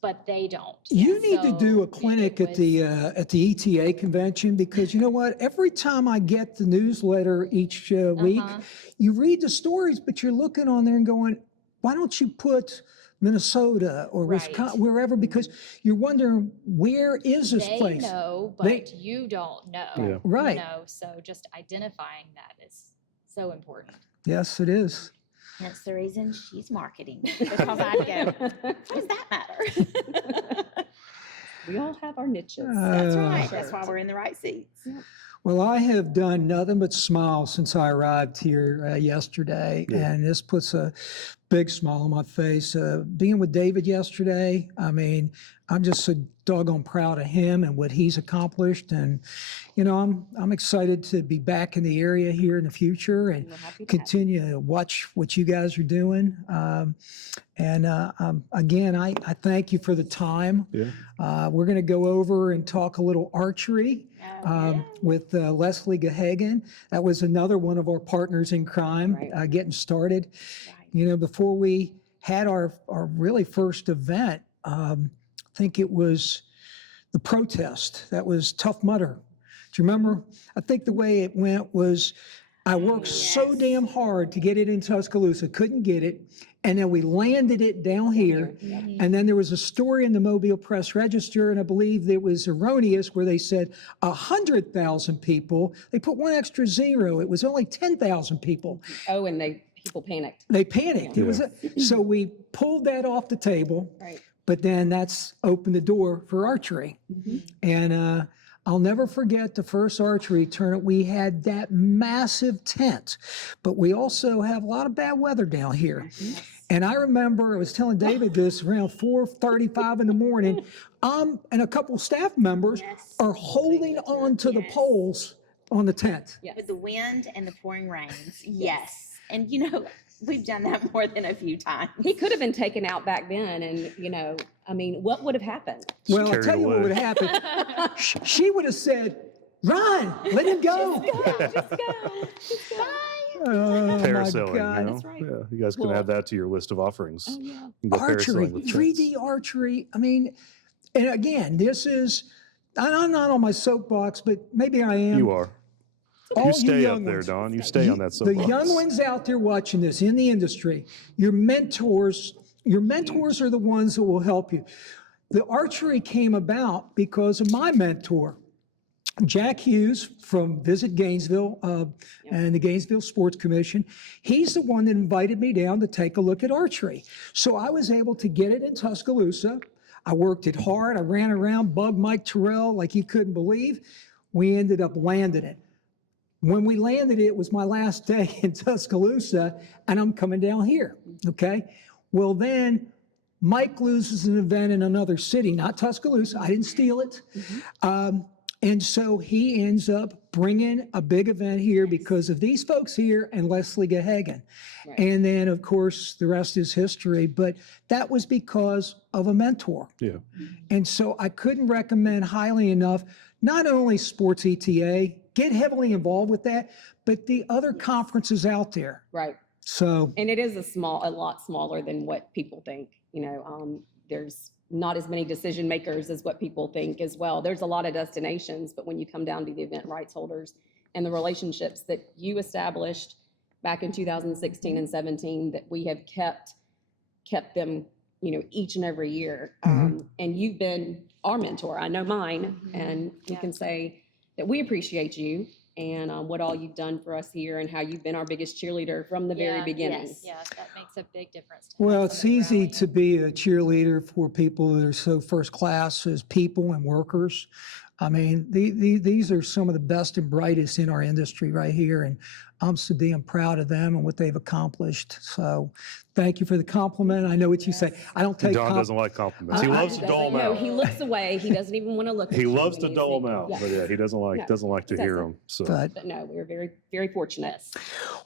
but they don't. You need to do So a clinic it at the ETA convention, because you know what? Every time I get the newsletter each week, Uh-huh. you read the stories, but you're looking on there and going, why don't you put Minnesota or Wisconsin, Right. wherever? Because you're wondering, where is this They place? know, but They- you don't know. Yeah. Right. You know, so just identifying that is so important. Yes, it is. That's the reason she's marketing, because I go, what does that matter? We all have our niches. That's Uh, right. That's why we're in the right seats. Well, I have done nothing but smile since I arrived here yesterday, Yeah. and this puts a big smile on my face. Being with David yesterday, I mean, I'm just so doggone proud of him and what he's accomplished, and you know, I'm excited to be back in the area here in the future and We're happy to have you. continue to watch what you guys are doing. Again, I thank you for the time. Yeah. We're going to go over and talk a little archery Oh, with Leslie Gahagan. That was another one of our partners in crime Right. getting started. You know, before we had our really first event, I think it was the protest. That was Tough Mudder. Do you remember? I think the way it went was I worked so damn hard to get it in Tuscaloosa, couldn't get it. And then we landed it down here. And then there was a story in the Mobile Press Register, and I believe it was erroneous, where they said 100,000 people. They put one extra zero. It was only 10,000 people. Oh, and people panicked. They panicked. It was so we pulled that off the table. Right. But then that's opened the door for archery. And I'll never forget the first archery tournament. We had that massive tent, but we also have a lot of bad weather down here. And I remember I was telling David this around 4:35 in the morning. And a couple of staff members are holding on to the poles on the tent. with the wind and the pouring rains. Yes. And you know, we've done that more than a few times. He could have been taken out back then, and you know, I mean, what would have happened? Well, I'll carried tell you what away. would have happened. She would have said, "Run, let him go." Just go. Oh, Parasailing, my God. you know? That's right. Yeah, you guys can Well- add that to your list of offerings. Oh, yeah. You can go Archery, parasailing with 3D kids. archery. I mean, and again, this is, and I'm not on my soapbox, but maybe I am. You are. All You stay up young there, ones. Don. You stay on that The soapbox. young ones out there watching this in the industry, your mentors are the ones that will help you. The archery came about because of my mentor, Jack Hughes from Visit Gainesville and the Gainesville Sports Commission. He's the one that invited me down to take a look at archery. So I was able to get it in Tuscaloosa. I worked it hard. I ran around, bugged Mike Terrell like you couldn't believe. We ended up landing it. When we landed it, it was my last day in Tuscaloosa, and I'm coming down here, okay? Well, then Mike loses an event in another city, not Tuscaloosa. I didn't steal it. And so he ends up bringing a big event here because of these folks here and Leslie Gahagan. And then, of course, the rest is history. But that was because of a mentor. Yeah. And so I couldn't recommend highly enough, not only Sports ETA, get heavily involved with that, but the other conferences out there. Right. So, And it is a lot smaller than what people think. You know, there's not as many decision makers as what people think as well. There's a lot of destinations, but when you come down to the event rights holders and the relationships that you established back in 2016 and 17, that we have kept them, you know, each and every year. And you've been our mentor. I know mine, and we can say that we appreciate you and what all you've done for us here and how you've been our biggest cheerleader from the very beginning. yes. Yeah, that makes a big difference. well, us it's on the easy rally. to be a cheerleader for people that are so first class as people and workers. I mean, these are some of the best and brightest in our industry right here, and I'm so damn proud of them and what they've accomplished. So thank you for the compliment. I know what you say. I don't take Don doesn't like compliments. He loves to dole them No, out. he looks away. He doesn't even want to look at He you loves when to you dole say- them out, Yeah. but yeah, he doesn't like to hear doesn't. them. So But, But no, we're very, very fortunate.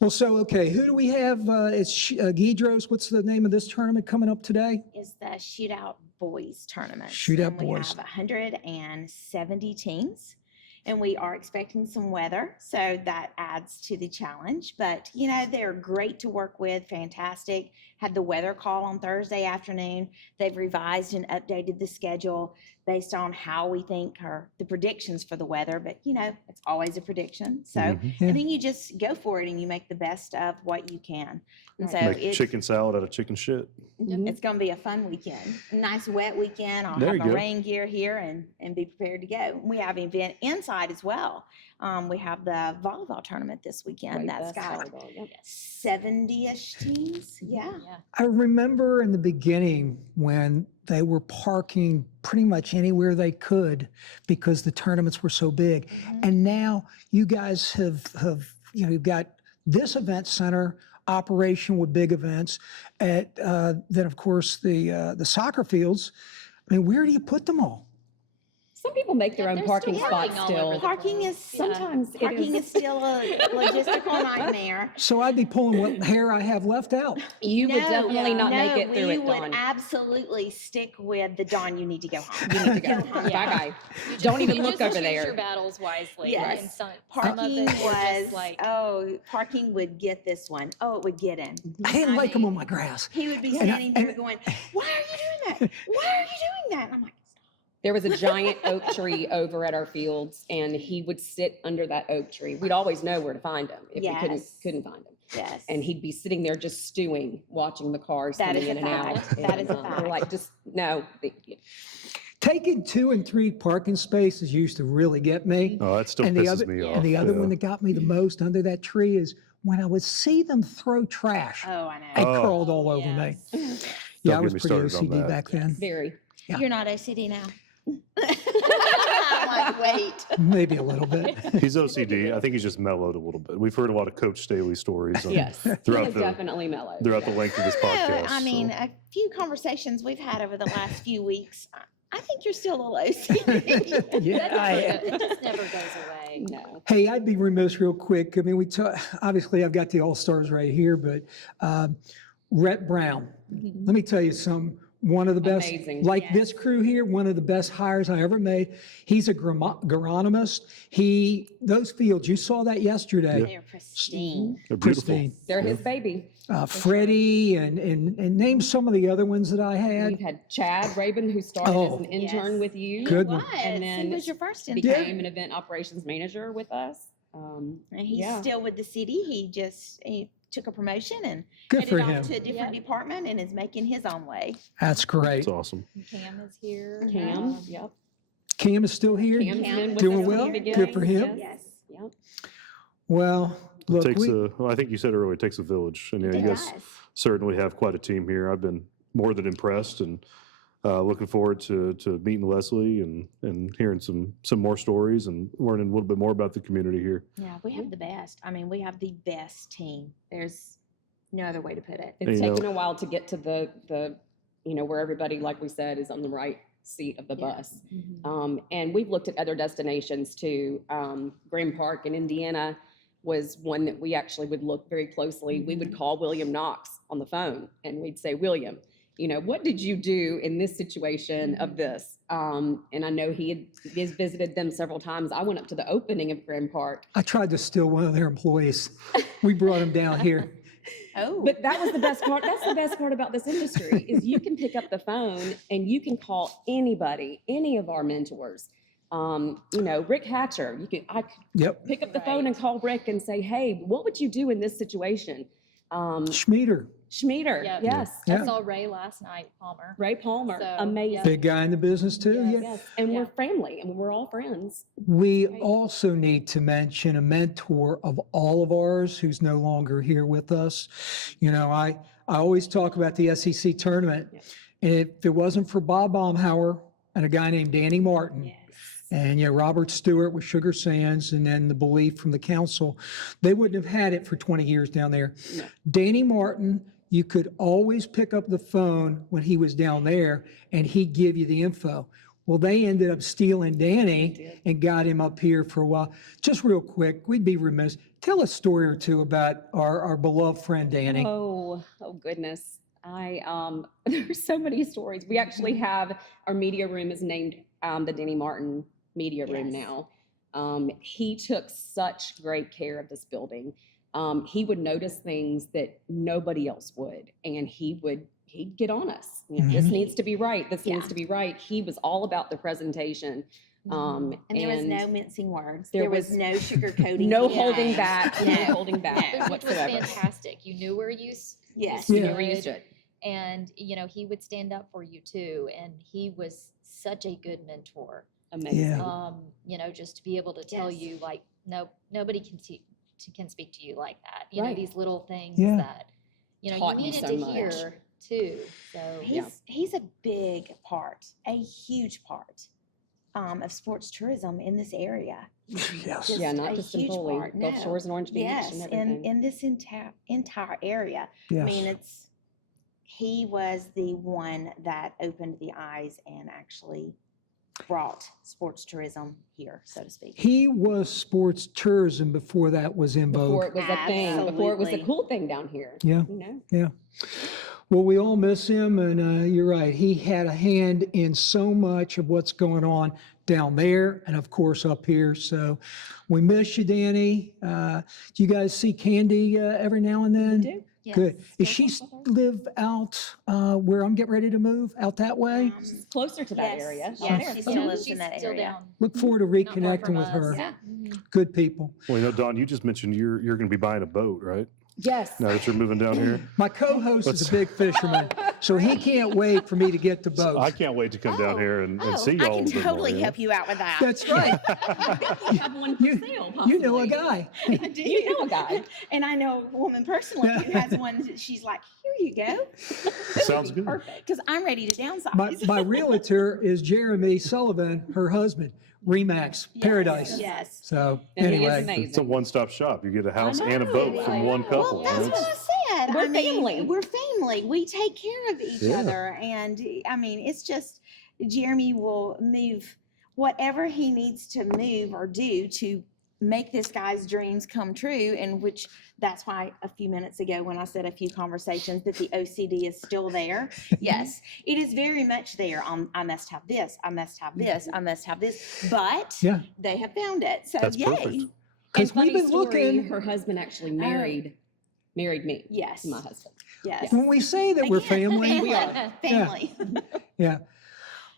well, so, okay, who do we have? It's Guidros. What's the name of this tournament coming up today? Is the Shootout Boys tournament. Shootout And we Boys. have 170 teams. And we are expecting some weather, so that adds to the challenge. But, you know, they're great to work with, fantastic. Had the weather call on Thursday afternoon. They've revised and updated the schedule based on how we think are the predictions for the weather. But, you know, it's always a prediction. So, and then you just go for it and you make the best of what you can. And so Make chicken salad out of chicken shit. it's going to be a fun weekend, a nice wet weekend. I'll There have you my go. rain gear here and be prepared to go. We have an event inside as well. We have the volleyball tournament this weekend. That's got 70-ish teams. Yeah. I remember in the beginning when they were parking pretty much anywhere they could because the tournaments were so big. And now you guys have you know, you've got this event center operation with big events. Then of course the soccer fields. I mean, where do you put them all? Some people make their own There's parking still spots parking all still. over the Parking is Sometimes it parking is. is still a logistical nightmare. So I'd be pulling what hair I have left out. You would definitely not make it through we it, would Dawn. absolutely stick with the Dawn. You need to go home. You need to go. Yeah. Bye-bye. Don't even You look just over choose there. your battles wisely. Yes. And some of Parking it is was, just like, parking would get this one. Oh, it would get him. I didn't I like them mean, on my grass. He would be And standing there going, why are you doing that? Why are you doing that? I'm like, There was a giant oak tree over at our fields, and he would sit under that oak tree. We'd always know where to find him if we Yes. couldn't find him. yes. And he'd be sitting there just stewing, watching the cars That coming is a in and out. fact. That is a We're fact. like, just no. Taking 2 and 3 parking spaces used to really get me. Oh, that still And the pisses other, me off. and the other yeah. one that got me the most under that tree is when I would see them throw trash. Oh, I It know. crawled all over me. Yeah, I Don't was get me pretty started on OCD that. back then. Very. Yeah. You're not OCD now. I'm like, wait. Maybe a little bit. He's OCD. I think he's just mellowed a little bit. We've heard a lot of Coach Staley stories on, Yes. throughout He's the definitely mellow. throughout the length of this podcast. I mean, so. a few conversations we've had over the last few weeks. I think you're still a little OCD. Yeah, it just never goes away. No. Hey, I'd be remiss real quick. I mean, obviously I've got the All-Stars right here, but Rhett Brown, let me tell you something. One of the best, Amazing. like this crew here, one of the best hires I ever made. He's a agronomist. Those fields, you saw that yesterday. They're pristine. They're beautiful. Pristine. They're his baby. Freddie and name some of the other ones that I had. We've had Chad Rabin, who started as an intern Yes. with you. Good He one. was. And then he was your first intern. Became an event operations manager with us. And he's Yeah. still with the city. He took a promotion and Good headed for off him. to a different department and is making his own way. That's great. It's awesome. Cam is here. Cam, yep. Cam is still here. Cam's been with Doing us from well? the Good beginning. for him. Yes. Yep. Well, look, Takes I think you said earlier, it takes a village. And you guys does. certainly have quite a team here. I've been more than impressed and looking forward to meeting Leslie and hearing some more stories and learning a little bit more about the community here. Yeah, we have the best. I mean, we have the best team. There's no other way to put it. It's You know- taken a while to get to the where everybody, like we said, is on the right seat of the Yeah. bus. And we've looked at other destinations too. Graham Park in Indiana was one that we actually would look very closely. We would call William Knox on the phone and we'd say, William, what did you do in this situation of this? And I know he's visited them several times. I went up to the opening of Graham Park. I tried to steal one of their employees. We brought him down here. Oh, But that was the best part. That's the best part about this industry is you can pick up the phone and you can call anybody, any of our mentors. Rick Hatcher, I could Yep. pick up the phone and call Rick and say, hey, what would you do in this situation? Schmieder, Schmieder, Yep. yes. Yeah. I saw Ray last night, Palmer. Ray Palmer, So, amazing. yeah. big guy in the business too. Yes. Yeah. Yes, and Yeah. we're family and we're all friends. We Right. also need to mention a mentor of all of ours who's no longer here with us. I always talk about the SEC tournament. Yeah. And if it wasn't for Bob Baumhauer and a guy named Danny Martin, yes. and Robert Stewart with Sugar Sands, and then the belief from the council, they wouldn't have had it for 20 years down there. No. Danny Martin, you could always pick up the phone when he was down there, and he'd give you the info. Well, they ended up stealing Danny and got him up here for a while. Just real quick, we'd be remiss. Tell a story or two about our beloved friend Danny. Oh goodness. There's so many stories. We actually have our media room is named the Danny Martin Media Room Yes. now. He took such great care of this building. He would notice things that nobody else would, and he'd get on us. You know, this needs to be right. This needs to be right. He was all about the presentation. And there was no mincing words. there There was was no sugarcoating. No anything. holding back. No No. holding back Which was whatsoever. fantastic. You knew where Yes. You Yeah. knew where you stood. and he would stand up for you too. And he was such a good mentor. Amazing. Yeah. Just to be able to tell Yes. you like, no, nobody can speak to you like that. Right. These little things Yeah. that, Taught you you needed so to much. hear too. So He's a big part, a huge part of sports tourism in this area. Yes. Just Yeah, not a just in huge Foley, part. Gulf No. Shores and Orange Beach Yes, and everything. in this entire area. Yes. I mean, he was the one that opened the eyes and actually brought sports tourism here, so to speak. He was sports tourism before that was in Before vogue. it was a thing, before it was a Absolutely. cool thing down here. Yeah. Yeah. Well, we all miss him, and you're right. He had a hand in so much of what's going on down there, and of course up here. So, we miss you, Danny. Do you guys see Candy every now and then? do. Yes. Good. Is Still she talk with her? live out where I'm getting ready to move out that way? It's closer to that Yes, area. yes, down there. she still lives in that still area. down Look forward to not far reconnecting from with us. her. Yeah. Good people. Well, Don, you just mentioned you're going to be buying a boat, right? Yes. Now that you're moving down here. My co-host is a big fisherman, so he can't wait for me to get to boat. I can't wait to come down here and see I y'all. can a bit more, totally yeah. help you out with that. That's right. You have one for You- sale, You know a possibly. guy. You know a guy. And I know a woman personally who has one that she's like, here you go. Sounds good. Perfect. Because I'm ready to downsize. My realtor is Jeremy Sullivan, her husband, Remax Yes, Paradise. Yes. So And he is anyway, amazing. It's a one-stop shop. You get a house know, and a boat from I one know. couple. Well, that's That's- what I said. We're I mean, family. We're family. We take care of each Yeah. other. And I mean, it's just Jeremy will move whatever he needs to move or do to make this guy's dreams come true. And which that's why a few minutes ago when I said a few conversations that the OCD is still there. Yes, it is very much there. I must have this. I must have this. I must have this. But Yeah. they have found it. So That's yay. perfect. And because funny we've been story, looking, her husband actually married me. Yes. To my husband. Yes. when we say that we're Again, family, We are. Family. yeah.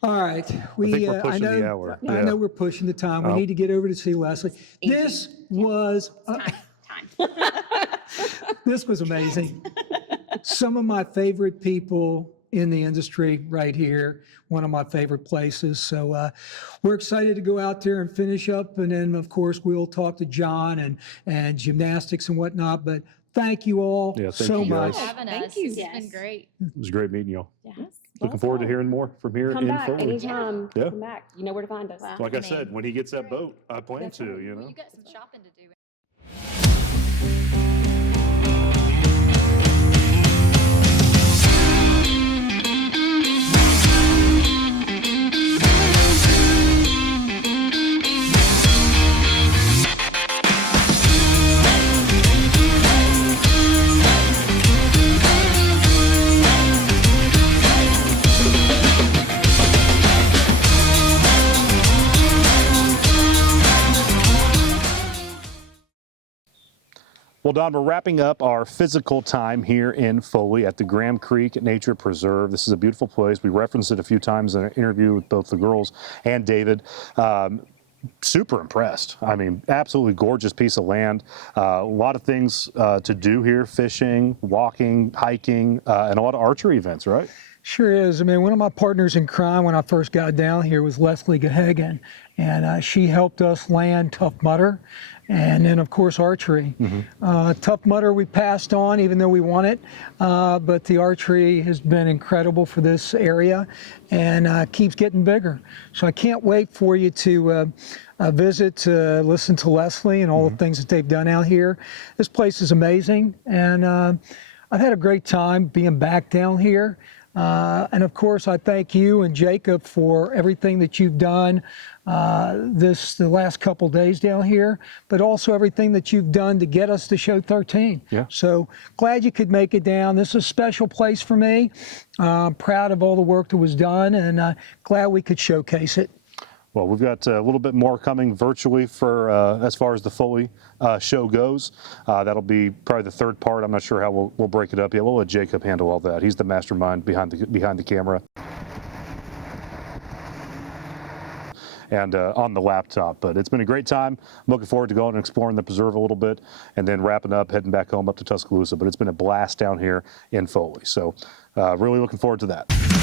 All right, I think we're I pushing know, the hour. I Yeah. know we're pushing the time. We Oh. need to get over to see Leslie. This was Time. this was amazing. Some of my favorite people in the industry right here, one of my favorite places. So we're excited to go out there and finish up. And then, of course, we'll talk to John and gymnastics and whatnot. But thank you all Yeah, thank so you, much. guys. having Thank us. you. It's Yes. been great. It was great meeting y'all. Yes. Looking forward to hearing more from here Come in back Foley. anytime. Yeah. Come back. You know where to find us. Wow. Like I I mean, said, when he gets that boat, I plan That's to, right. you Well, know. you got some shopping to do. Well, Don, we're wrapping up our physical time here in Foley at the Graham Creek Nature Preserve. This is a beautiful place. We referenced it a few times in an interview with both the girls and David. Super impressed. I mean, absolutely gorgeous piece of land. A lot of things to do here, fishing, walking, hiking, and a lot of archery events, right? Sure is. I mean, one of my partners in crime when I first got down here was Leslie Gahagan, and she helped us land Tough Mudder, and then of course archery. Tough Mudder we passed on even though we won it, but the archery has been incredible for this area and keeps getting bigger. So I can't wait for you to visit, listen to Leslie and all the things that they've done out here. This place is amazing, and I've had a great time being back down here. And of course, I thank you and Jacob for everything that you've done the last couple days down here, but also everything that you've done to get us to show 13. Yeah. So glad you could make it down. This is a special place for me. Proud of all the work that was done, and glad we could showcase it. Well, we've got a little bit more coming virtually for as far as the Foley show goes. That'll be probably the third part. I'm not sure how we'll break it up yet. We'll let Jacob handle all that. He's the mastermind behind the camera and on the laptop. But it's been a great time. I'm looking forward to going and exploring the preserve a little bit and then wrapping up, heading back home up to Tuscaloosa. But it's been a blast down here in Foley. So really looking forward to that.